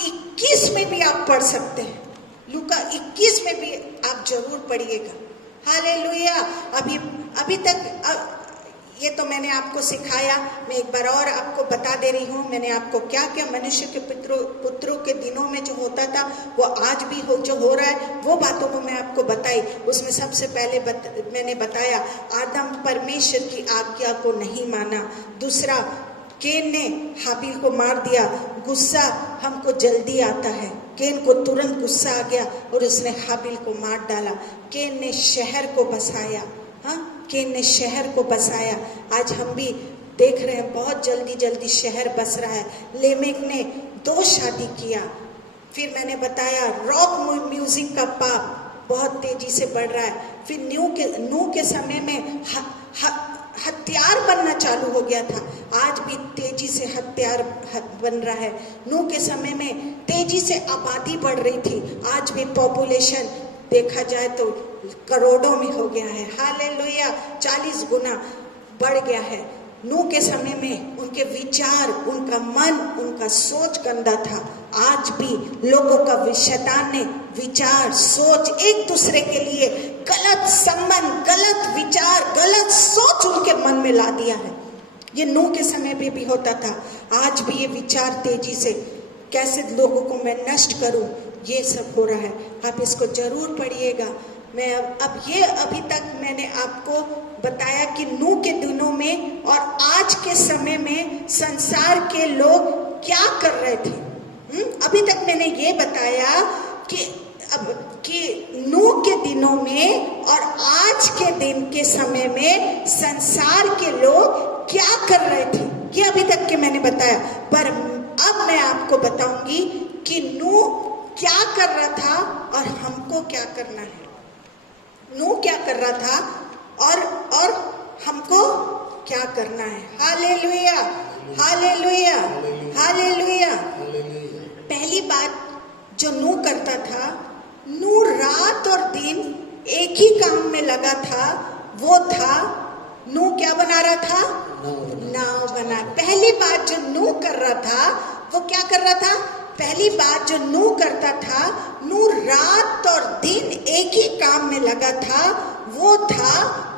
21 में भी आप पढ़ सकते हैं। लूका 21 में भी आप जरूर पढ़िएगा। हालेलुया। अभी तक ये तो मैंने आपको सिखाया। मैं एक बार और आपको बता दे रही हूँ, मैंने आपको क्या क्या मनुष्य के पुत्रों के दिनों में जो होता था वो आज भी जो हो रहा है, वो बातों को मैं आपको बताई। उसमें सबसे पहले मैंने बताया आदम परमेश्वर की आज्ञा को नहीं माना। दूसरा, केन ने हाबिल को मार दिया। गुस्सा हमको जल्दी आता है। केन को तुरंत गुस्सा आ गया और उसने हाबिल को मार डाला। केन ने शहर को बसाया। केन ने शहर को बसाया। आज हम भी देख रहे हैं बहुत जल्दी शहर बस रहा है। लेमेक ने 2 शादी किया। फिर मैंने बताया रॉक म्यूजिक का पाप बहुत तेजी से बढ़ रहा है। फिर नूह के समय में हथियार बनना चालू हो गया था। आज भी तेजी से हथियार बन रहा है। नूह के समय में तेजी से आबादी बढ़ रही थी। आज भी पॉपुलेशन देखा जाए तो करोड़ों में हो गया है। हालेलुया। 40 गुना बढ़ गया है। नूह के समय में उनके विचार, उनका मन, उनका सोच गंदा था। आज भी लोगों का शैतान ने विचार, सोच, एक दूसरे के लिए गलत संबंध, गलत विचार, गलत सोच उनके मन में ला दिया है। ये नूह के समय में भी होता था। आज भी ये विचार तेजी से कैसे लोगों को मैं नष्ट करूं, ये सब हो रहा है। आप इसको जरूर पढ़िएगा। मैं अभी तक मैंने आपको बताया कि नूह के दिनों में और आज के समय में संसार के लोग क्या कर रहे थे। अभी तक मैंने ये बताया कि नूह के दिनों में और आज के दिन के समय में संसार के लोग क्या कर रहे थे, ये अभी तक के मैंने बताया। पर अब मैं आपको बताऊंगी कि नूह क्या कर रहा था और हमको क्या करना है। नूह क्या कर रहा था और हमको क्या करना है। हालेलुया, हालेलुया, हालेलुया। पहली बात जो नूह करता था, नूह रात और दिन एक ही काम में लगा था, वो था नूह क्या बना रहा था? नाव बना। पहली बात जो नूह कर रहा था वो क्या कर रहा था? पहली बात जो नूह करता था, नूह रात और दिन एक ही काम में लगा था, वो था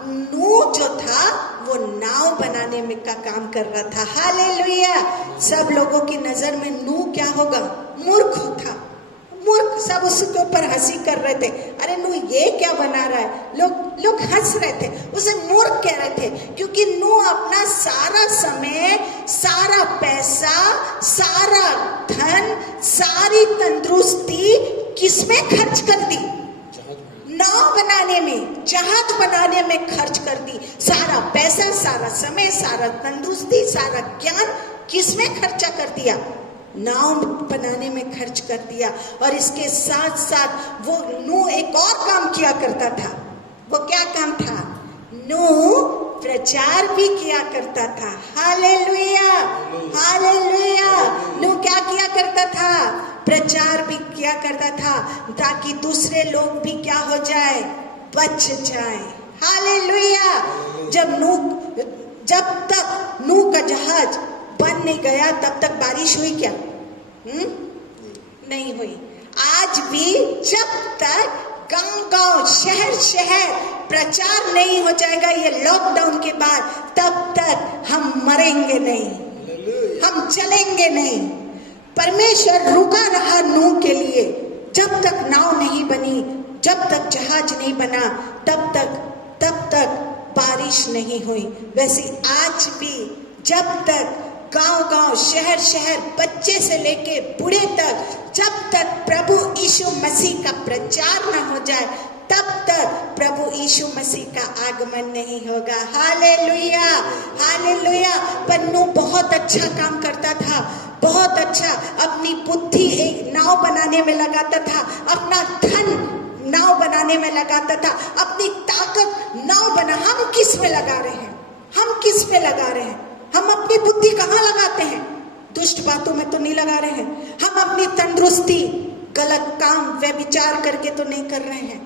नूह जो था वो नाव बनाने में का काम कर रहा था। हालेलुया। सब लोगों की नजर में नूह क्या होगा? मूर्ख था, मूर्ख। सब उसके ऊपर हंसी कर रहे थे, अरे नूह ये क्या बना रहा है। लोग हंस रहे थे, उसे मूर्ख कह रहे थे, क्योंकि नूह अपना सारा समय, सारा पैसा, सारा धन, सारी तंदुरुस्ती किसमें खर्च कर दी? नाव बनाने में, जहाज बनाने में खर्च कर दी। सारा पैसा, सारा समय, सारा तंदुरुस्ती, सारा ज्ञान किसमें खर्चा कर दिया? नाव बनाने में खर्च कर दिया। और इसके साथ साथ वो नूह एक और काम किया करता था। वो क्या काम था? नूह प्रचार भी किया करता था। Hallelujah, hallelujah. नूह क्या किया करता था? प्रचार भी किया करता था, ताकि दूसरे लोग भी क्या हो जाए? बच जाए। हालेलुया। जब तक नूह का जहाज बन नहीं गया तब तक बारिश हुई क्या? नहीं हुई। आज भी जब तक गांव-गांव, शहर-शहर प्रचार नहीं हो जाएगा ये लॉकडाउन के बाद, तब तक हम मरेंगे नहीं, हम चलेंगे नहीं। परमेश्वर रुका रहा नूह के लिए। जब तक नाव नहीं बनी, जब तक जहाज नहीं बना, तब तक बारिश नहीं हुई। वैसे आज भी जब तक गांव-गांव, शहर-शहर, बच्चे से लेके बूढ़े तक, जब तक प्रभु यीशु मसीह का प्रचार न हो जाए, तब तक प्रभु यीशु मसीह का आगमन नहीं होगा। Hallelujah, hallelujah. पर नूह बहुत अच्छा काम करता था, बहुत अच्छा। अपनी बुद्धि एक नाव बनाने में लगाता था, अपना धन नाव बनाने में लगाता था, अपनी ताकत नाव बना। हम किस में लगा रहे हैं? हम किस में लगा रहे हैं? हम अपनी बुद्धि कहाँ लगाते हैं? दुष्ट बातों में तो नहीं लगा रहे हैं। हम अपनी तंदुरुस्ती गलत काम, व्यभिचार करके तो नहीं कर रहे हैं।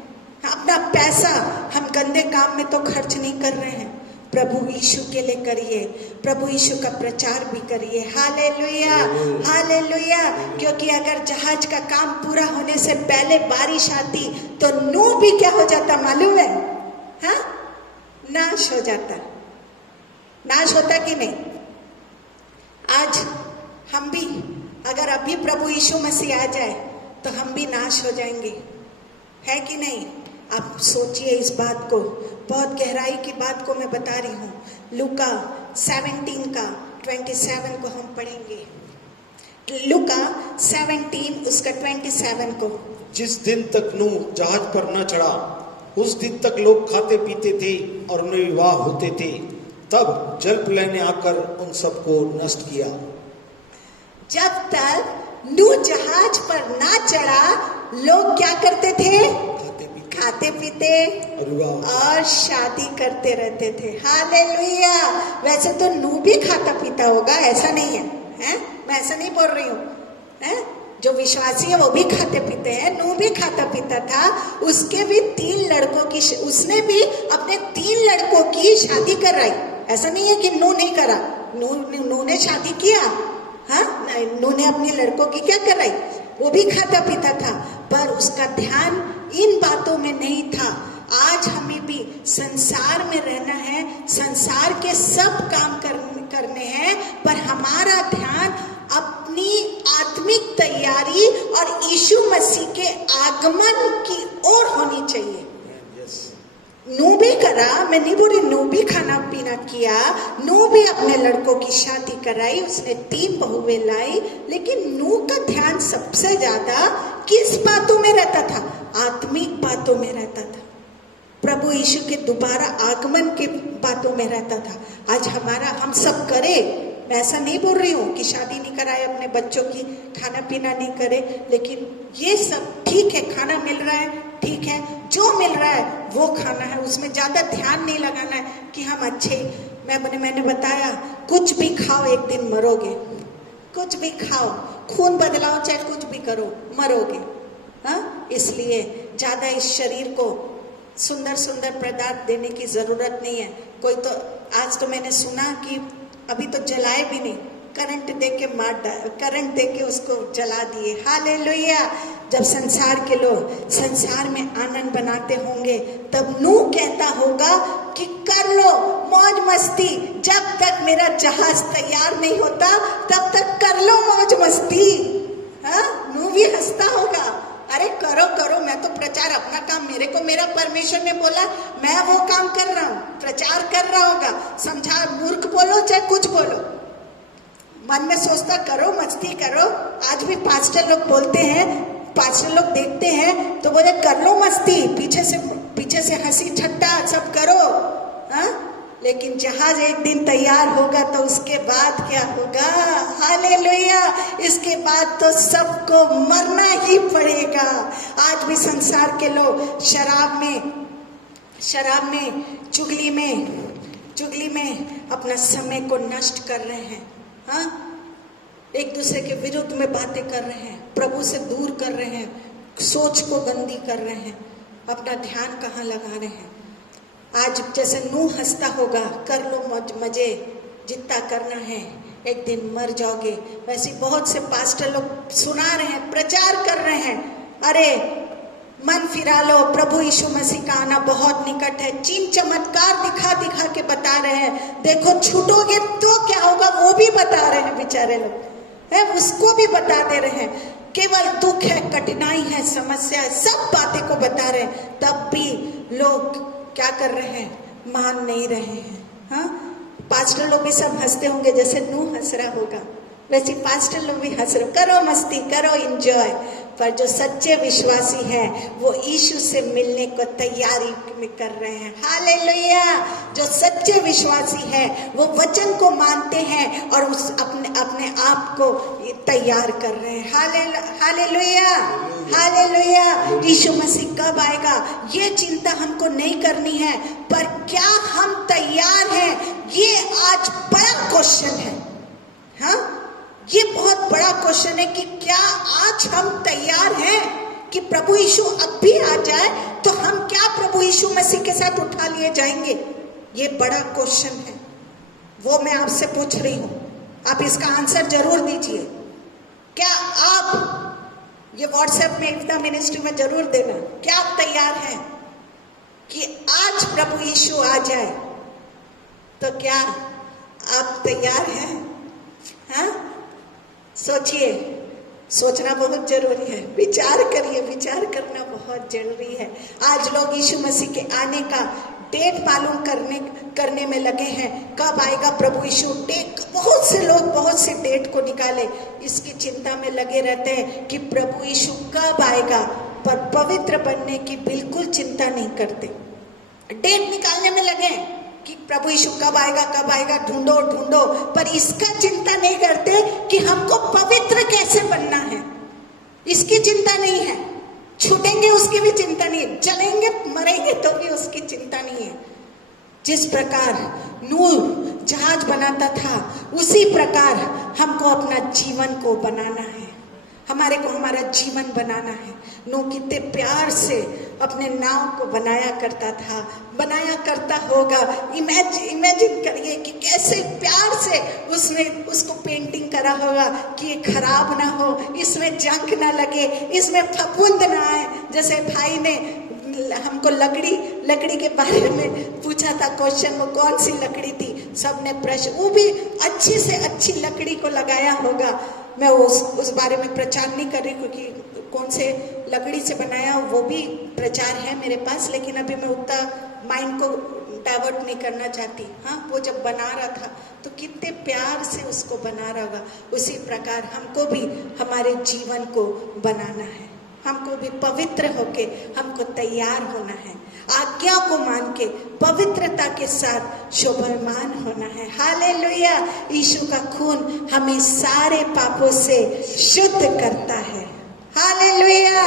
अपना पैसा हम गंदे काम में तो खर्च नहीं कर रहे हैं। प्रभु यीशु के लिए करिए, प्रभु यीशु का प्रचार भी करिए। Hallelujah, hallelujah. क्योंकि अगर जहाज का काम पूरा होने से पहले बारिश आती तो नूह भी क्या हो जाता मालूम है? हाँ, नाश हो जाता। नाश होता कि नहीं? आज हम भी, अगर अभी प्रभु यीशु मसीह आ जाए तो हम भी नाश हो जाएंगे, है कि नहीं? आप सोचिए इस बात को, बहुत गहराई की बात को मैं बता रही हूँ। लूका 17 का 27 को हम पढ़ेंगे। लूका 17 उसका 27 को। जिस दिन तक नूह जहाज पर न चढ़ा, उस दिन तक लोग खाते पीते थे और उन्हें विवाह होते थे। तब जल प्रलय ने आकर उन सबको नष्ट किया। जब तक नूह जहाज पर ना चढ़ा, लोग क्या करते थे? खाते पीते और शादी करते रहते थे। हालेलुया। वैसे तो नूह भी खाता पीता होगा, ऐसा नहीं है, हैं? मैं ऐसा नहीं बोल रही हूँ, हैं? जो विश्वासी है वो भी खाते पीते हैं। नूह भी खाता पीता था। उसके भी 3 लड़कों की, उसने भी अपने 3 लड़कों की शादी कराई। ऐसा नहीं है कि नूह नहीं करा, नूह ने शादी किया। हाँ, नूह ने अपने लड़कों की क्या कराई? वो भी खाता पीता था, पर उसका ध्यान इन बातों में नहीं था। आज हमें भी संसार में रहना है, संसार के सब काम करने हैं, पर हमारा ध्यान अपनी आत्मिक तैयारी और यीशु मसीह के आगमन की ओर होनी चाहिए। नूह भी करा, मैं नहीं बोल रही, नूह भी खाना पीना किया, नूह भी अपने लड़कों की शादी कराई, उसने 3 बहुएं लाई, लेकिन नूह का ध्यान सबसे ज्यादा किस बातों में रहता था? आत्मिक बातों में रहता था। प्रभु यीशु के दोबारा आगमन के बातों में रहता था। आज हम सब करें, मैं ऐसा नहीं बोल रही हूँ कि शादी नहीं कराए, अपने बच्चों की खाना पीना नहीं करे, लेकिन ये सब ठीक है, खाना मिल रहा है, ठीक है, जो मिल रहा है वो खाना है, उसमें ज्यादा ध्यान नहीं लगाना है कि हम अच्छे। मैंने बताया, कुछ भी खाओ एक दिन मरोगे, कुछ भी खाओ, खून बदलाओ, चाहे कुछ भी करो, मरोगे। हाँ, इसलिए ज्यादा इस शरीर को सुंदर सुंदर पदार्थ देने की जरूरत नहीं है। कोई तो आज तो मैंने सुना कि अभी तो जलाए भी नहीं, करंट दे के करंट दे के उसको जला दिए। हालेलुया। जब संसार के लोग संसार में आनंद बनाते होंगे तब नूह कहता होगा कि कर लो मौज मस्ती, जब तक मेरा जहाज तैयार नहीं होता तब तक कर लो मौज मस्ती। हाँ, नूह भी हंसता होगा, अरे करो करो, मैं तो प्रचार अपना काम, मेरे को मेरा परमेश्वर ने बोला, मैं वो काम कर रहा हूँ, प्रचार कर रहा होगा। समझा, मूर्ख बोलो चाहे कुछ बोलो, मन में सोचता करो मस्ती करो। आज भी पास्टर लोग बोलते हैं, पास्टर लोग देखते हैं तो बोले कर लो मस्ती, पीछे से हंसी ठट्टा सब करो। हाँ, लेकिन जहाज एक दिन तैयार होगा तो उसके बाद क्या होगा? हालेलुया। इसके बाद तो सबको मरना ही पड़ेगा। आज भी संसार के लोग शराब में चुगली में अपना समय को नष्ट कर रहे हैं। हाँ, एक दूसरे के विरुद्ध में बातें कर रहे हैं, प्रभु से दूर कर रहे हैं, सोच को गंदी कर रहे हैं, अपना ध्यान कहाँ लगा रहे हैं। आज जैसे नूह हंसता होगा, कर लो मजे, जितना करना है, एक दिन मर जाओगे। वैसे बहुत से पास्टर लोग सुना रहे हैं, प्रचार कर रहे हैं, अरे मन फिरा लो, प्रभु यीशु मसीह का आना बहुत निकट है। चिन्ह चमत्कार दिखा के बता रहे हैं, देखो छूटोगे तो क्या होगा वो भी बता रहे हैं बेचारे लोग, है उसको भी बता दे रहे हैं। केवल दुख है, कठिनाई है, समस्या है, सब बातें को बता रहे हैं, तब भी लोग क्या कर रहे हैं? मान नहीं रहे हैं। हाँ, पास्टर लोग भी सब हंसते होंगे, जैसे नूह हंस रहा होगा वैसे पास्टर लोग भी हंस रहे, करो मस्ती करो एंजॉय। पर जो सच्चे विश्वासी हैं वो यीशु से मिलने को तैयारी में कर रहे हैं। हालेलुया। जो सच्चे विश्वासी हैं वो वचन को मानते हैं और उस अपने आप को तैयार कर रहे हैं। Hallelujah, hallelujah. यीशु मसीह कब आएगा ये चिंता हमको नहीं करनी है, पर क्या हम तैयार हैं ये आज बड़ा क्वेश्चन है। हाँ, ये बहुत बड़ा क्वेश्चन है कि क्या आज हम तैयार हैं कि प्रभु यीशु अब भी आ जाए तो हम क्या प्रभु यीशु मसीह के साथ उठा लिए जाएंगे? ये बड़ा क्वेश्चन है, वो मैं आपसे पूछ रही हूँ, आप इसका आंसर जरूर दीजिए। क्या आप ये व्हाट्सएप में इफ्ता मिनिस्ट्री में जरूर देना, क्या आप तैयार हैं कि आज प्रभु यीशु आ जाए? तो क्या आप तैयार हैं? हाँ, सोचिए, सोचना बहुत जरूरी है, विचार करिए, विचार करना बहुत जरूरी है। आज लोग यीशु मसीह के आने का डेट मालूम करने में लगे हैं, कब आएगा प्रभु यीशु। बहुत से लोग बहुत से डेट को निकाले, इसकी चिंता में लगे रहते हैं कि प्रभु यीशु कब आएगा, पर पवित्र बनने की बिल्कुल चिंता नहीं करते। डेट निकालने में लगे कि प्रभु यीशु कब आएगा, ढूंढो, पर इसका चिंता नहीं करते कि हमको पवित्र कैसे बनना है, इसकी चिंता नहीं है। छूटेंगे उसकी भी चिंता नहीं है, जलेंगे मरेंगे तो भी उसकी चिंता नहीं है। जिस प्रकार नूह जहाज बनाता था उसी प्रकार हमको अपना जीवन को बनाना है, हमारे को हमारा जीवन बनाना है। नूह कितने प्यार से अपने नाव को बनाया करता होगा। इमेजिन करिए कि कैसे प्यार से उसने उसको पेंटिंग करा होगा कि ये खराब ना हो, इसमें जंग ना लगे, इसमें फफूंद ना आए। जैसे भाई ने हमको लकड़ी के बारे में पूछा था क्वेश्चन, वो कौन सी लकड़ी थी, सबने प्रश्न, वो भी अच्छी से अच्छी लकड़ी को लगाया होगा। मैं उस बारे में प्रचार नहीं कर रही क्योंकि कौन से लकड़ी से बनाया वो भी प्रचार है मेरे पास, लेकिन अभी मैं उतना माइंड को डाइवर्ट नहीं करना चाहती। हाँ, वो जब बना रहा था तो कितने प्यार से उसको बना रहा होगा। उसी प्रकार हमको भी हमारे जीवन को बनाना है, हमको भी पवित्र होके हमको तैयार होना है, आज्ञा को मान के पवित्रता के साथ शोभायमान होना है। हालेलुया। यीशु का खून हमें सारे पापों से शुद्ध करता है। Hallelujah,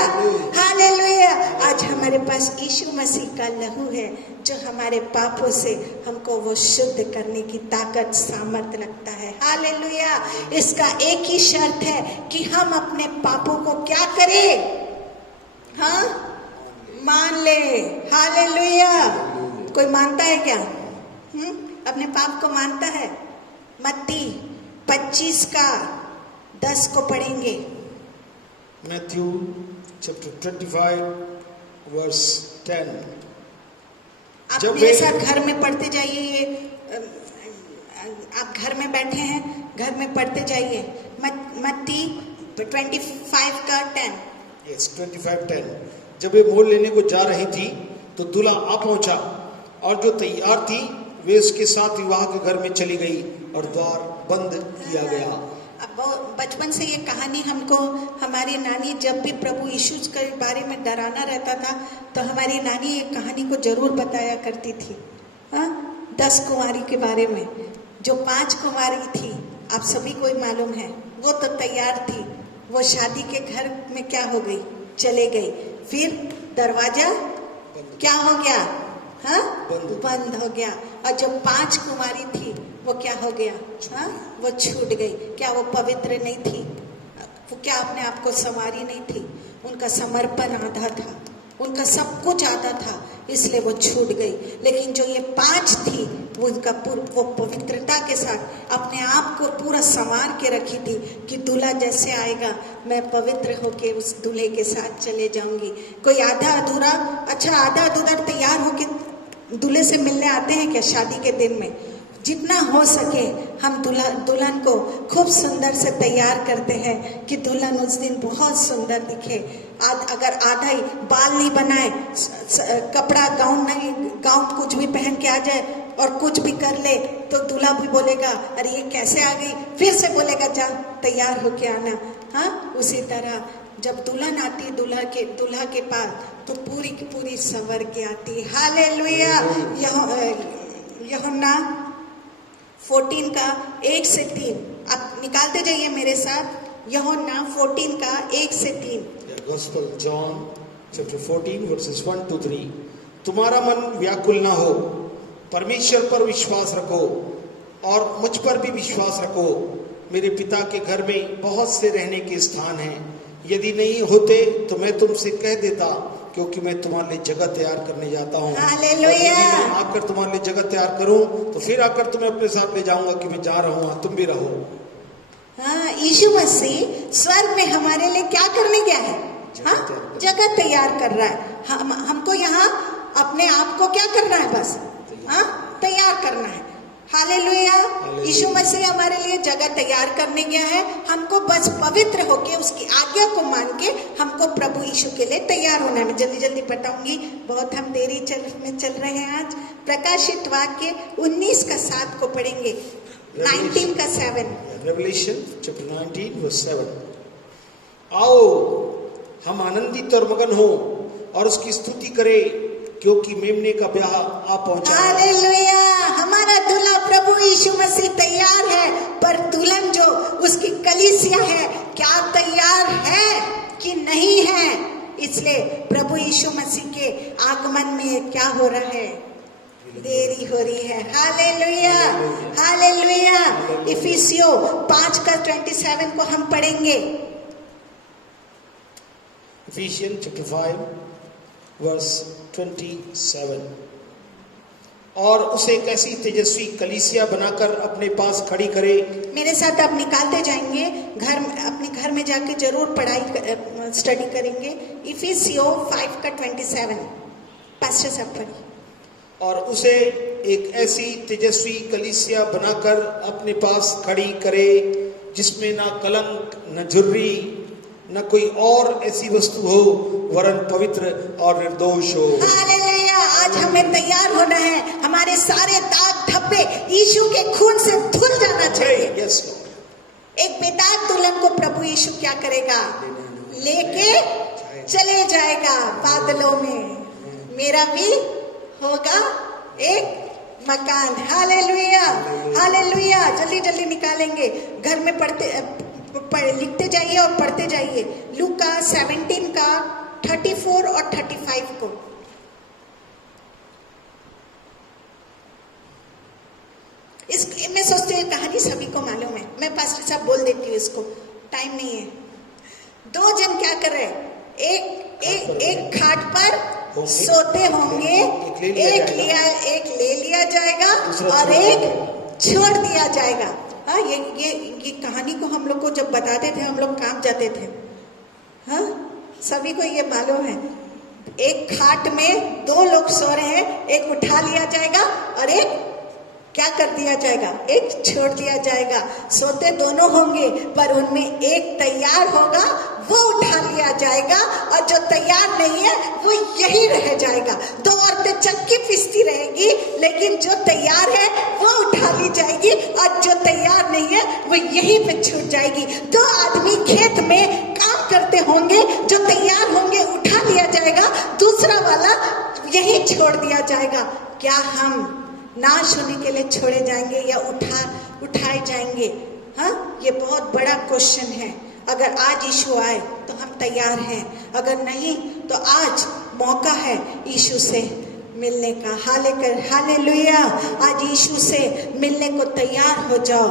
hallelujah. आज हमारे पास यीशु मसीह का लहू है जो हमारे पापों से हमको वो शुद्ध करने की ताकत सामर्थ रखता है। हालेलुया। इसका एक ही शर्त है कि हम अपने पापों को क्या करें? हाँ, मान ले। हालेलुया। कोई मानता है क्या? अपने पाप को मानता है? मत्ती 25 का 10 को पढ़ेंगे। Matthew chapter 25 verse 10. आप जब मेरे वे- साथ घर में पढ़ते जाइए। ये आप घर में बैठे हैं, घर में पढ़ते जाइए। मत्ती 25 का 10। Yes, 25:10. जब वे मोल लेने को जा रही थी तो दूल्हा आ पहुंचा और जो तैयार थी वे उसके साथ विवाह के घर में चली गई और द्वार बंद किया गया। अब बचपन से ये कहानी हमको हमारी नानी, जब भी प्रभु यीशु के बारे में डराना रहता था तो हमारी नानी ये कहानी को जरूर बताया करती थी। 10 कुंवारी के बारे में। जो 5 कुंवारी थी, आप सभी को ही मालूम है, वो तो तैयार थी, वो शादी के घर में क्या हो गई? चले गई। फिर दरवाजा क्या हो गया? बंद हो गया। और जो 5 कुंवारी थी वो क्या हो गया? वो छूट गई। क्या वो पवित्र नहीं थी? वो क्या अपने आप को संवारी नहीं थी? उनका समर्पण आधा था, उनका सब कुछ आधा था, इसलिए वो छूट गई। लेकिन जो ये 5 थी वो वो पवित्रता के साथ अपने आप को पूरा संवार के रखी थी कि दूल्हा जैसे आएगा मैं पवित्र होके उस दूल्हे के साथ चले जाऊंगी। कोई आधा अधूरा, अच्छा आधा अधूरा तैयार होके दूल्हे से मिलने आते हैं क्या शादी के दिन में? जितना हो सके हम दुल्हन को खूब सुंदर से तैयार करते हैं कि दुल्हन उस दिन बहुत सुंदर दिखे। अगर आधा ही बाल नहीं बनाए, कपड़ा गाउन कुछ भी पहन के आ जाए और कुछ भी कर ले तो दूल्हा भी बोलेगा अरे ये कैसे आ गई, फिर से बोलेगा जा तैयार होके आना। उसी तरह जब दुल्हन आती दूल्हा के पास तो पूरी की पूरी संवर के आती। हालेलुया। यूहन्ना 14 का 1 से 3 आप निकालते जाइए मेरे साथ। यूहन्ना 14 का 1 से 3। Gospel John chapter 14 verses 1 to 3. तुम्हारा मन व्याकुल ना हो, परमेश्वर पर विश्वास रखो और मुझ पर भी विश्वास रखो। मेरे पिता के घर में बहुत से रहने के स्थान हैं, यदि नहीं होते तो मैं तुमसे कह देता, क्योंकि मैं तुम्हारे लिए जगह तैयार करने जाता हूँ। हालेलुया। यदि मैं आकर तुम्हारे लिए जगह तैयार करूँ तो फिर आकर तुम्हें अपने साथ ले जाऊंगा कि मैं जा रहा हूँ, तुम भी रहो। यीशु मसीह स्वर्ग में हमारे लिए क्या करने गया है? जगह तैयार कर रहा है। हमको यहाँ अपने आप को क्या करना है? बस तैयार करना है। हालेलुया। यीशु मसीह हमारे लिए जगह तैयार करने गया है। हमको बस पवित्र होके उसकी आज्ञा को मान के हमको प्रभु यीशु के लिए तैयार होना है। मैं जल्दी जल्दी बताऊंगी, बहुत हम देरी में चल रहे हैं आज। प्रकाशित वाक्य 19 का 7 को पढ़ेंगे, 19 का 7। Revelation chapter 19 verse 7. आओ हम आनंदित और मगन हो और उसकी स्तुति करें, क्योंकि मेमने का ब्याह आ पहुंचा। हालेलुया। हमारा दूल्हा प्रभु यीशु मसीह तैयार है, पर दुल्हन जो उसकी कलीसिया है क्या तैयार है कि नहीं है? इसलिए प्रभु यीशु मसीह के आगमन में क्या हो रहा है? देरी हो रही है। हालेलुया। हालेलुया। इफिसियों 5 का 27 को हम पढ़ेंगे। Ephesians chapter 5 verse 27. और उसे एक ऐसी तेजस्वी कलीसिया बनाकर अपने पास खड़ी करे। मेरे साथ आप निकालते जाएंगे, अपने घर में जाके जरूर पढ़ाई स्टडी करेंगे। इफिसियों 5 का 27 पास्टर साहब पढ़िए। और उसे एक ऐसी तेजस्वी कलीसिया बनाकर अपने पास खड़ी करे जिसमें ना कलंक न झुर्री न कोई और ऐसी वस्तु हो, वरन पवित्र और निर्दोष हो। हालेलुया। आज हमें तैयार होना है। हमारे सारे दाग धब्बे यीशु के खून से धुल जाना चाहिए। यस। एक बेदाग दुल्हन को प्रभु यीशु क्या करेगा? लेके चले जाएगा बादलों में। मेरा भी होगा एक मकान। हालेलुया। हालेलुया। जल्दी जल्दी निकालेंगे, घर में लिखते जाइए और पढ़ते जाइए। लूका 17 का 34 और 35 को। मैं सोचती हूँ कहानी सभी को मालूम है, मैं पास्टर साहब बोल देती हूँ इसको, टाइम नहीं है। 2 जन क्या कर रहे हैं? एक खाट पर होंगे, सोते होंगे, एक ले लिया जाएगा और एक छोड़ दिया जाएगा। हाँ, ये कहानी को हम लोग को जब बताते थे हम लोग कांप जाते थे। हाँ, सभी को ये मालूम है। एक खाट में 2 लोग सो रहे हैं, एक उठा लिया जाएगा और एक क्या कर दिया जाएगा, एक छोड़ दिया जाएगा। सोते दोनों होंगे पर उनमें एक तैयार होगा, वो उठा लिया जाएगा, और जो तैयार नहीं है वो यही रह जाएगा। 2 औरतें चक्की पीसती रहेगी, लेकिन जो तैयार है वो उठा ली जाएगी और जो तैयार नहीं है वो यहीं पे छूट जाएगी। 2 आदमी खेत में काम करते होंगे, जो तैयार होंगे उठा लिया जाएगा, दूसरा वाला यही छोड़ दिया जाएगा। क्या हम नाश होने के लिए छोड़े जाएंगे या उठाए जाएंगे? हाँ, ये बहुत बड़ा क्वेश्चन है। अगर आज यीशु आए तो हम तैयार हैं, अगर नहीं तो आज मौका है यीशु से मिलने का। हालेलुया, आज यीशु से मिलने को तैयार हो जाओ।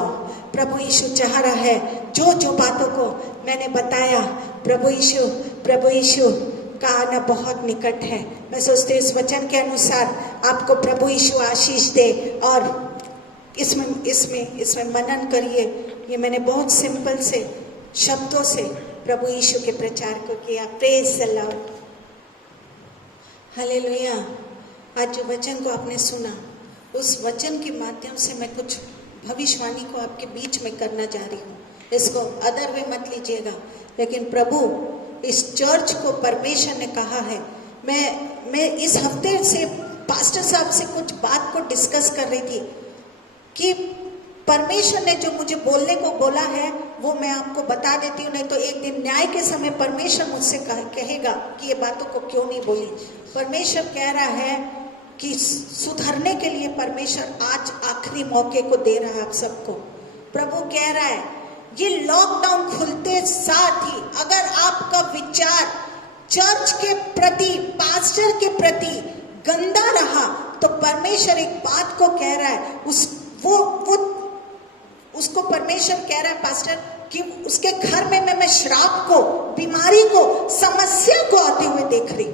प्रभु यीशु चाह रहा है जो बातों को मैंने बताया, प्रभु यीशु का आना बहुत निकट है। मैं सोचती हूँ इस वचन के अनुसार आपको प्रभु यीशु आशीष दे और इसमें मनन करिए। ये मैंने बहुत सिंपल से शब्दों से प्रभु यीशु के प्रचार को किया। Praise the Lord, hallelujah. आज जो वचन को आपने सुना, उस वचन के माध्यम से मैं कुछ भविष्यवाणी को आपके बीच में करना जा रही हूँ। इसको अदर वे मत लीजिएगा, लेकिन प्रभु इस चर्च को परमेश्वर ने कहा है। मैं इस हफ्ते से पास्टर साहब से कुछ बात को डिस्कस कर रही थी कि परमेश्वर ने जो मुझे बोलने को बोला है वो मैं आपको बता देती हूँ, नहीं तो एक दिन न्याय के समय परमेश्वर मुझसे कहेगा कि ये बातों को क्यों नहीं बोली। परमेश्वर कह रहा है कि सुधरने के लिए परमेश्वर आज आखिरी मौके को दे रहा है आप सबको। प्रभु कह रहा है ये लॉकडाउन खुलते साथ ही अगर आपका विचार चर्च के प्रति, पास्टर के प्रति गंदा रहा तो परमेश्वर एक बात को कह रहा है, उसको परमेश्वर कह रहा है पास्टर कि उसके घर में मैं श्राप को, बीमारी को, समस्या को आते हुए देख रही।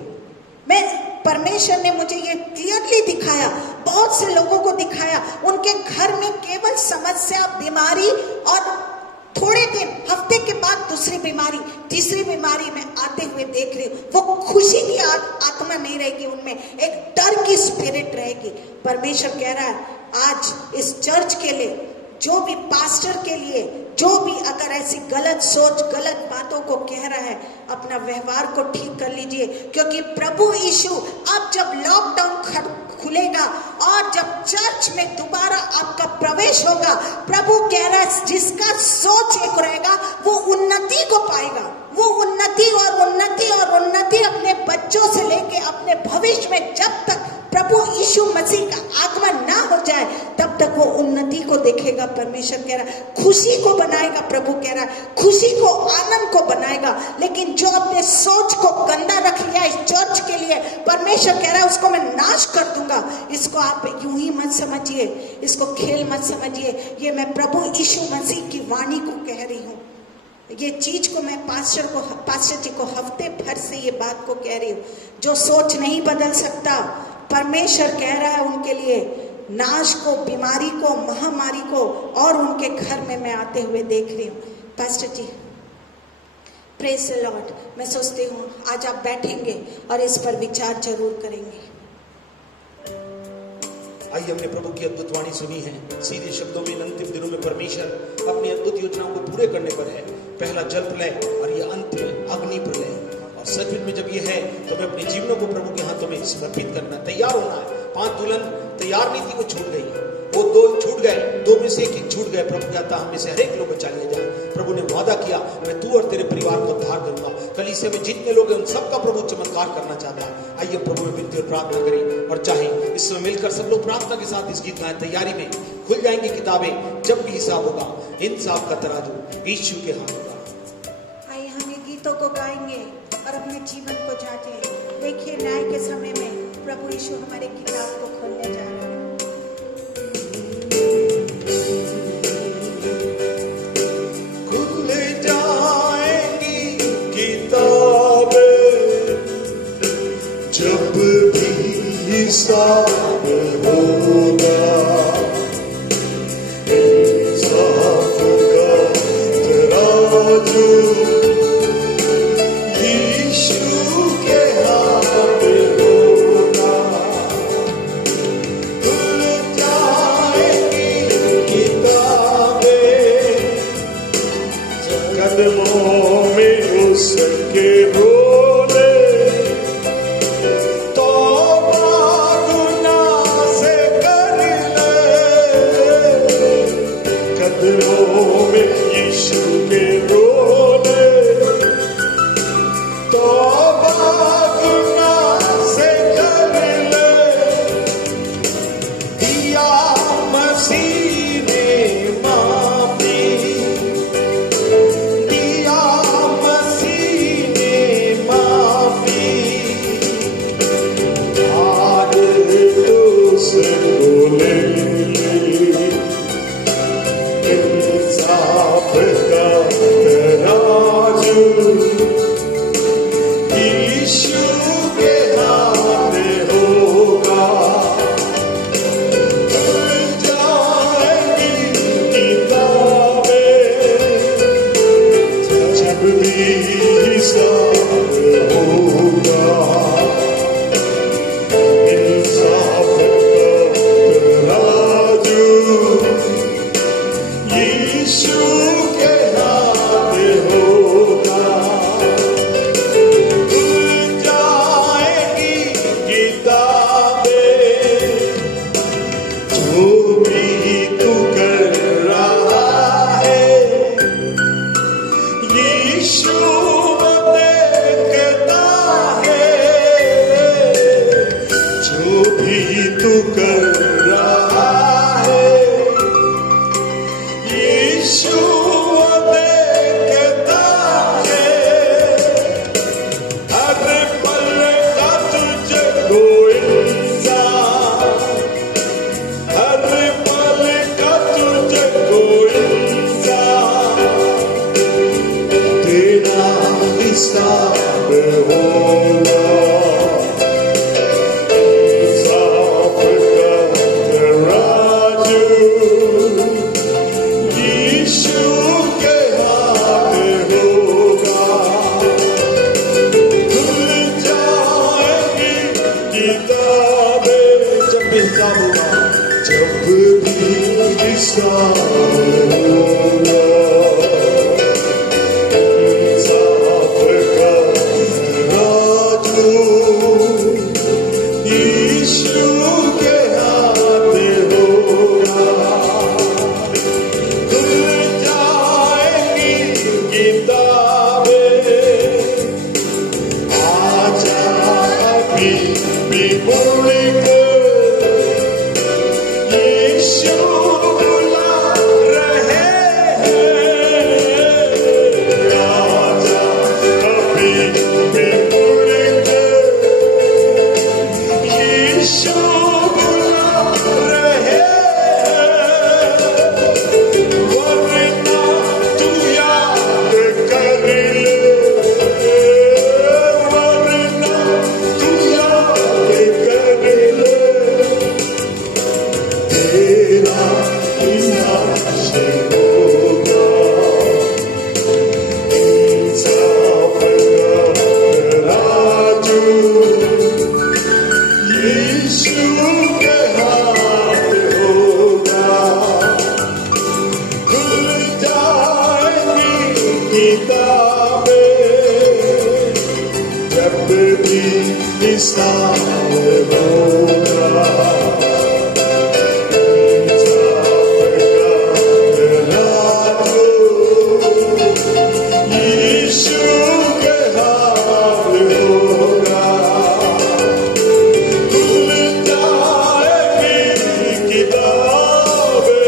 परमेश्वर ने मुझे ये क्लियरली दिखाया, बहुत से लोगों को दिखाया, उनके घर में केवल समस्या, बीमारी और थोड़े दिन, हफ्ते के बाद दूसरी बीमारी, तीसरी बीमारी में आते हुए देख रही हूँ। वो खुशी की आत्मा नहीं रहेगी उनमें, एक डर की स्पिरिट रहेगी। परमेश्वर कह रहा है आज इस चर्च के लिए, जो भी पास्टर के लिए, जो भी अगर ऐसी गलत सोच, गलत बातों को कह रहा है, अपना व्यवहार को ठीक कर लीजिए, क्योंकि प्रभु यीशु अब जब लॉकडाउन खुलेगा और जब चर्च में दोबारा आपका प्रवेश होगा, प्रभु कह रहा है जिसका सोच एक रहेगा वो उन्नति को पाएगा। वो उन्नति और उन्नति और उन्नति अपने बच्चों से लेके अपने भविष्य में, जब तक प्रभु यीशु मसीह का आगमन ना हो जाए तब तक वो उन्नति को देखेगा। परमेश्वर कह रहा है खुशी को बनाएगा। प्रभु कह रहा है खुशी को, आनंद को बनाएगा। लेकिन जो अपने सोच को गंदा रख लिया इस चर्च के लिए, परमेश्वर कह रहा है उसको मैं नाश कर दूंगा। इसको आप यूं ही मत समझिए, इसको खेल मत समझिए। ये मैं प्रभु यीशु मसीह की वाणी को कह रही हूँ। ये चीज को मैं पास्टर जी को हफ्ते भर से ये बात को कह रही हूँ। जो सोच नहीं बदल सकता, परमेश्वर कह रहा है उनके लिए नाश को, बीमारी को, महामारी को, और उनके घर में मैं आते हुए देख रही हूँ। Pastor ji, praise the Lord. मैं सोचती हूँ आज आप बैठेंगे और इस पर विचार जरूर करेंगे। आइए, हमने प्रभु की अद्भुत वाणी सुनी है। सीधे शब्दों में अंतिम दिनों में परमेश्वर अपनी अद्भुत योजनाओं को पूरे करने पर है। पहला जल प्रलय और ये अंत में अग्नि प्रलय। और सचमुच में जब ये है तो हमें अपने जीवनों को प्रभु के हाथों में समर्पित करना, तैयार होना है। 5 दुल्हन तैयार नहीं थी, वो छूट गई। वो 2 छूट गए, 2 में से एक छूट गए। प्रभु कहता हम में से हर एक लोग बचा लिया जाए। प्रभु ने वादा किया मैं तू और तेरे परिवार को उद्धार दूंगा। कलीसिया में जितने लोग हैं उन सबका प्रभु चमत्कार करना चाहता है। आइए प्रभु में विनती और प्रार्थना करें और चाहे इसमें मिलकर सब लोग प्रार्थना के साथ इस गीत गाएं। तैयारी में खुल जाएंगी किताबें, जब भी हिसाब होगा इंसाफ का तराजू यीशु के हाथ होगा। आइए हम ये गीतों को गाएंगे और अपने जीवन को जांचें। देखिए न्याय के समय में प्रभु यीशु हमारे किताब को खोलने जा रहा है। खुल जाएंगी किताबें जब हिसाब होगा, इंसाफ का तराजू यीशु के हाथ होगा। खुल जाएगी किताबें कदमों में उसके रोले, तौबा गुनाह से कर ले, कदमों में यीशु के रोले, तौबा गुनाह से कर ले। दिया मसीह ने माफी, दिया मसीह ने माफी, आज तुझसे बोले इंसाफ का तराजू यीशु के हाथ होगा। खुल जाएगी किताबें जब भी हिसाब होगा, इंसाफ का तराजू यीशु के हाथ होगा। खुल जाएगी किताबें जो भी तू कर रहा है, यीशु देखता है। जो भी तू कर रहा है, यीशु देखता है। हर पल का तुझको इंसान, हर पल का तुझको इंसान, तेरा हिसाब होगा। इंसाफ का तराजू यीशु के हाथ होगा। खुल जाएगी किताबें जब भी हिसाब होगा, जब भी हिसाब होगा। इंसाफ का तराजू यीशु के हाथ होगा। खुल जाएगी किताबें, आजा अभी भी मुड़ कर, यीशु बुला रहे हैं। आजा अभी भी मुड़ कर, यीशु बुला रहे हैं। वरना तू याद कर ले, वरना तू याद कर ले, तेरा विनाश होगा। इंसाफ का तराजू यीशु के हाथ होगा। खुल जाएगी किताबें जब भी हिसाब होगा। इंसाफ का तराजू यीशु के हाथ होगा। खुल जाएगी किताबें।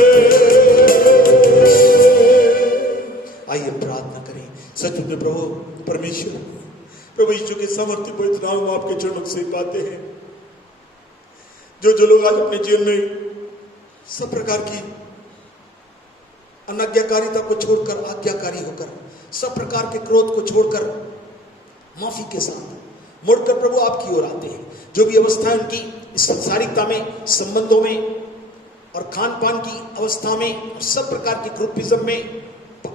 आइए प्रार्थना करें। सच में प्रभु परमेश्वर, प्रभु यीशु के सामर्थ्य पवित्र नाम में आपके चरणों से पाते हैं। जो लोग आज अपने जीवन में सब प्रकार की अनाज्ञाकारिता को छोड़कर आज्ञाकारी होकर, सब प्रकार के क्रोध को छोड़कर माफी के साथ मुड़कर प्रभु आपकी ओर आते हैं, जो भी अवस्था उनकी इस संसारिकता में, संबंधों में और खान पान की अवस्था में और सब प्रकार की ग्रुपिज्म में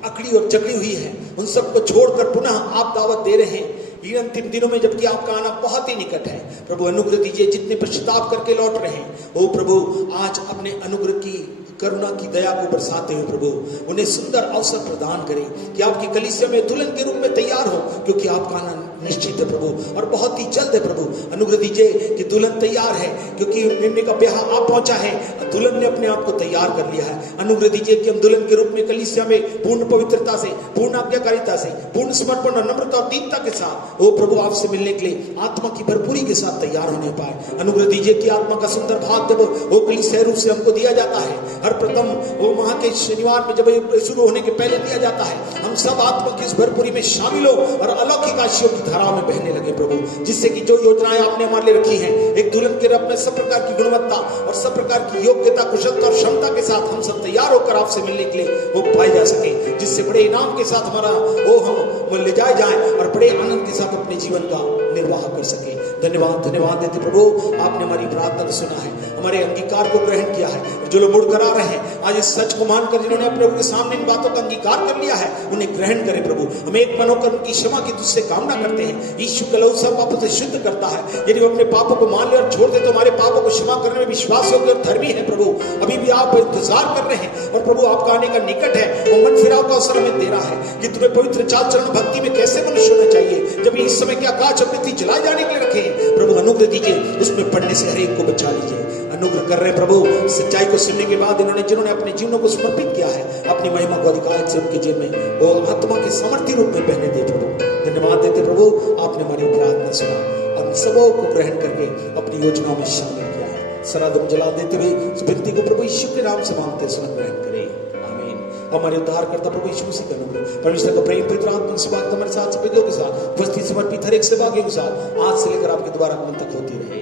अकड़ी और जकड़ी हुई है, उन सबको छोड़कर पुनः आप दावत दे रहे हैं इन अंतिम दिनों में, जबकि आपका आना बहुत ही निकट है। प्रभु अनुग्रह दीजिए, जितने पश्चाताप करके लौट रहे हैं, ओ प्रभु आज अपने अनुग्रह की, करुणा की दया को बरसाते हुए प्रभु उन्हें सुंदर अवसर प्रदान करें कि आपकी कलीसिया में दुल्हन के रूप में तैयार हो, क्योंकि आपका आना निश्चित है प्रभु और बहुत ही जल्द है प्रभु। अनुग्रह दीजिए कि दुल्हन तैयार है, क्योंकि मेमने का ब्याह आ पहुंचा है, दुल्हन ने अपने आप को तैयार कर लिया है। अनुग्रह दीजिए कि हम दुल्हन के रूप में कलीसिया में पूर्ण पवित्रता से, पूर्ण आज्ञाकारिता से, पूर्ण समर्पण और नम्रता और दीनता के साथ ओ प्रभु आपसे मिलने के लिए आत्मा की भरपूरी के साथ तैयार होने पाए। अनुग्रह दीजिए कि आत्मा का सुंदर भाग जब वो कलीसिया रूप से हमको दिया जाता है, हर प्रथम वो वहां के शनिवार में जब शुरू होने के पहले दिया जाता है, हम सब आत्मा की इस भरपूरी में शामिल हो और अलौकिक आशीषों की धारा में बहने लगे प्रभु, जिससे कि जो योजनाएं आपने हमारे लिए रखी हैं, एक दुल्हन के रूप में सब प्रकार की गुणवत्ता और सब प्रकार की योग्यता, कुशलता और क्षमता के साथ हम सब तैयार होकर आपसे मिलने के लिए वो पाए जा सके, जिससे बड़े इनाम के साथ हमारा वो हम ले जाए जाए और बड़े आनंद के साथ अपने जीवन का निर्वाह कर सके। धन्यवाद धन्यवाद देते प्रभु, आपने हमारी प्रार्थना सुना है, हमारे अंगीकार को ग्रहण किया है। जो लोग मुड़कर आ रहे हैं, आज इस सच को मानकर जिन्होंने अपने के सामने इन बातों का अंगीकार कर लिया है, उन्हें ग्रहण करें प्रभु। हम एक मन होकर उनकी क्षमा की तुझसे कामना करते हैं। यीशु का लहू सब पापों से शुद्ध करता है। यदि वो अपने पापों को मान ले और छोड़ दे तो हमारे पापों को क्षमा करने में विश्वास योग्य और धर्मी है प्रभु। अभी भी आप इंतजार कर रहे हैं और प्रभु आपका आने का निकट है। वो मन फिराव का अवसर हमें दे रहा है कि तुम्हें पवित्र चाल चरण भक्ति में कैसे मनुष्य होना चाहिए, जब इस समय क्या काज अपनी जलाए जाने के लिए रखे हैं। प्रभु अनुग्रह दीजिए, उसमें पढ़ने से हर एक को बचा लीजिए। अनुग्रह कर रहे प्रभु, सच्चाई को सुनने के बाद जिन्होंने अपने जीवनों को समर्पित किया है, अपनी महिमा को अधिकार से उनके जीवन में वो आत्मा के समर्थी रूप में बहने दे प्रभु। धन्यवाद देते प्रभु, आपने हमारी प्रार्थना सुना और सबों को ग्रहण करके अपनी योजनाओं में शामिल किया है। सरादम जला देते हुए इस विनती को प्रभु यीशु के नाम से मांगते सुन ग्रहण करें, आमीन। हमारे उद्धार करता प्रभु यीशु मसीह का अनुग्रह, परमेश्वर का प्रेम, पवित्र आत्मा की सेवा हमारे साथ सभी लोगों के साथ उपस्थित समर्पित हर एक सेवागियों के साथ आज से लेकर आपके द्वारा अंत तक होती रहे,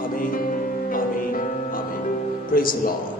आमीन आमीन आमीन। Praise the Lord.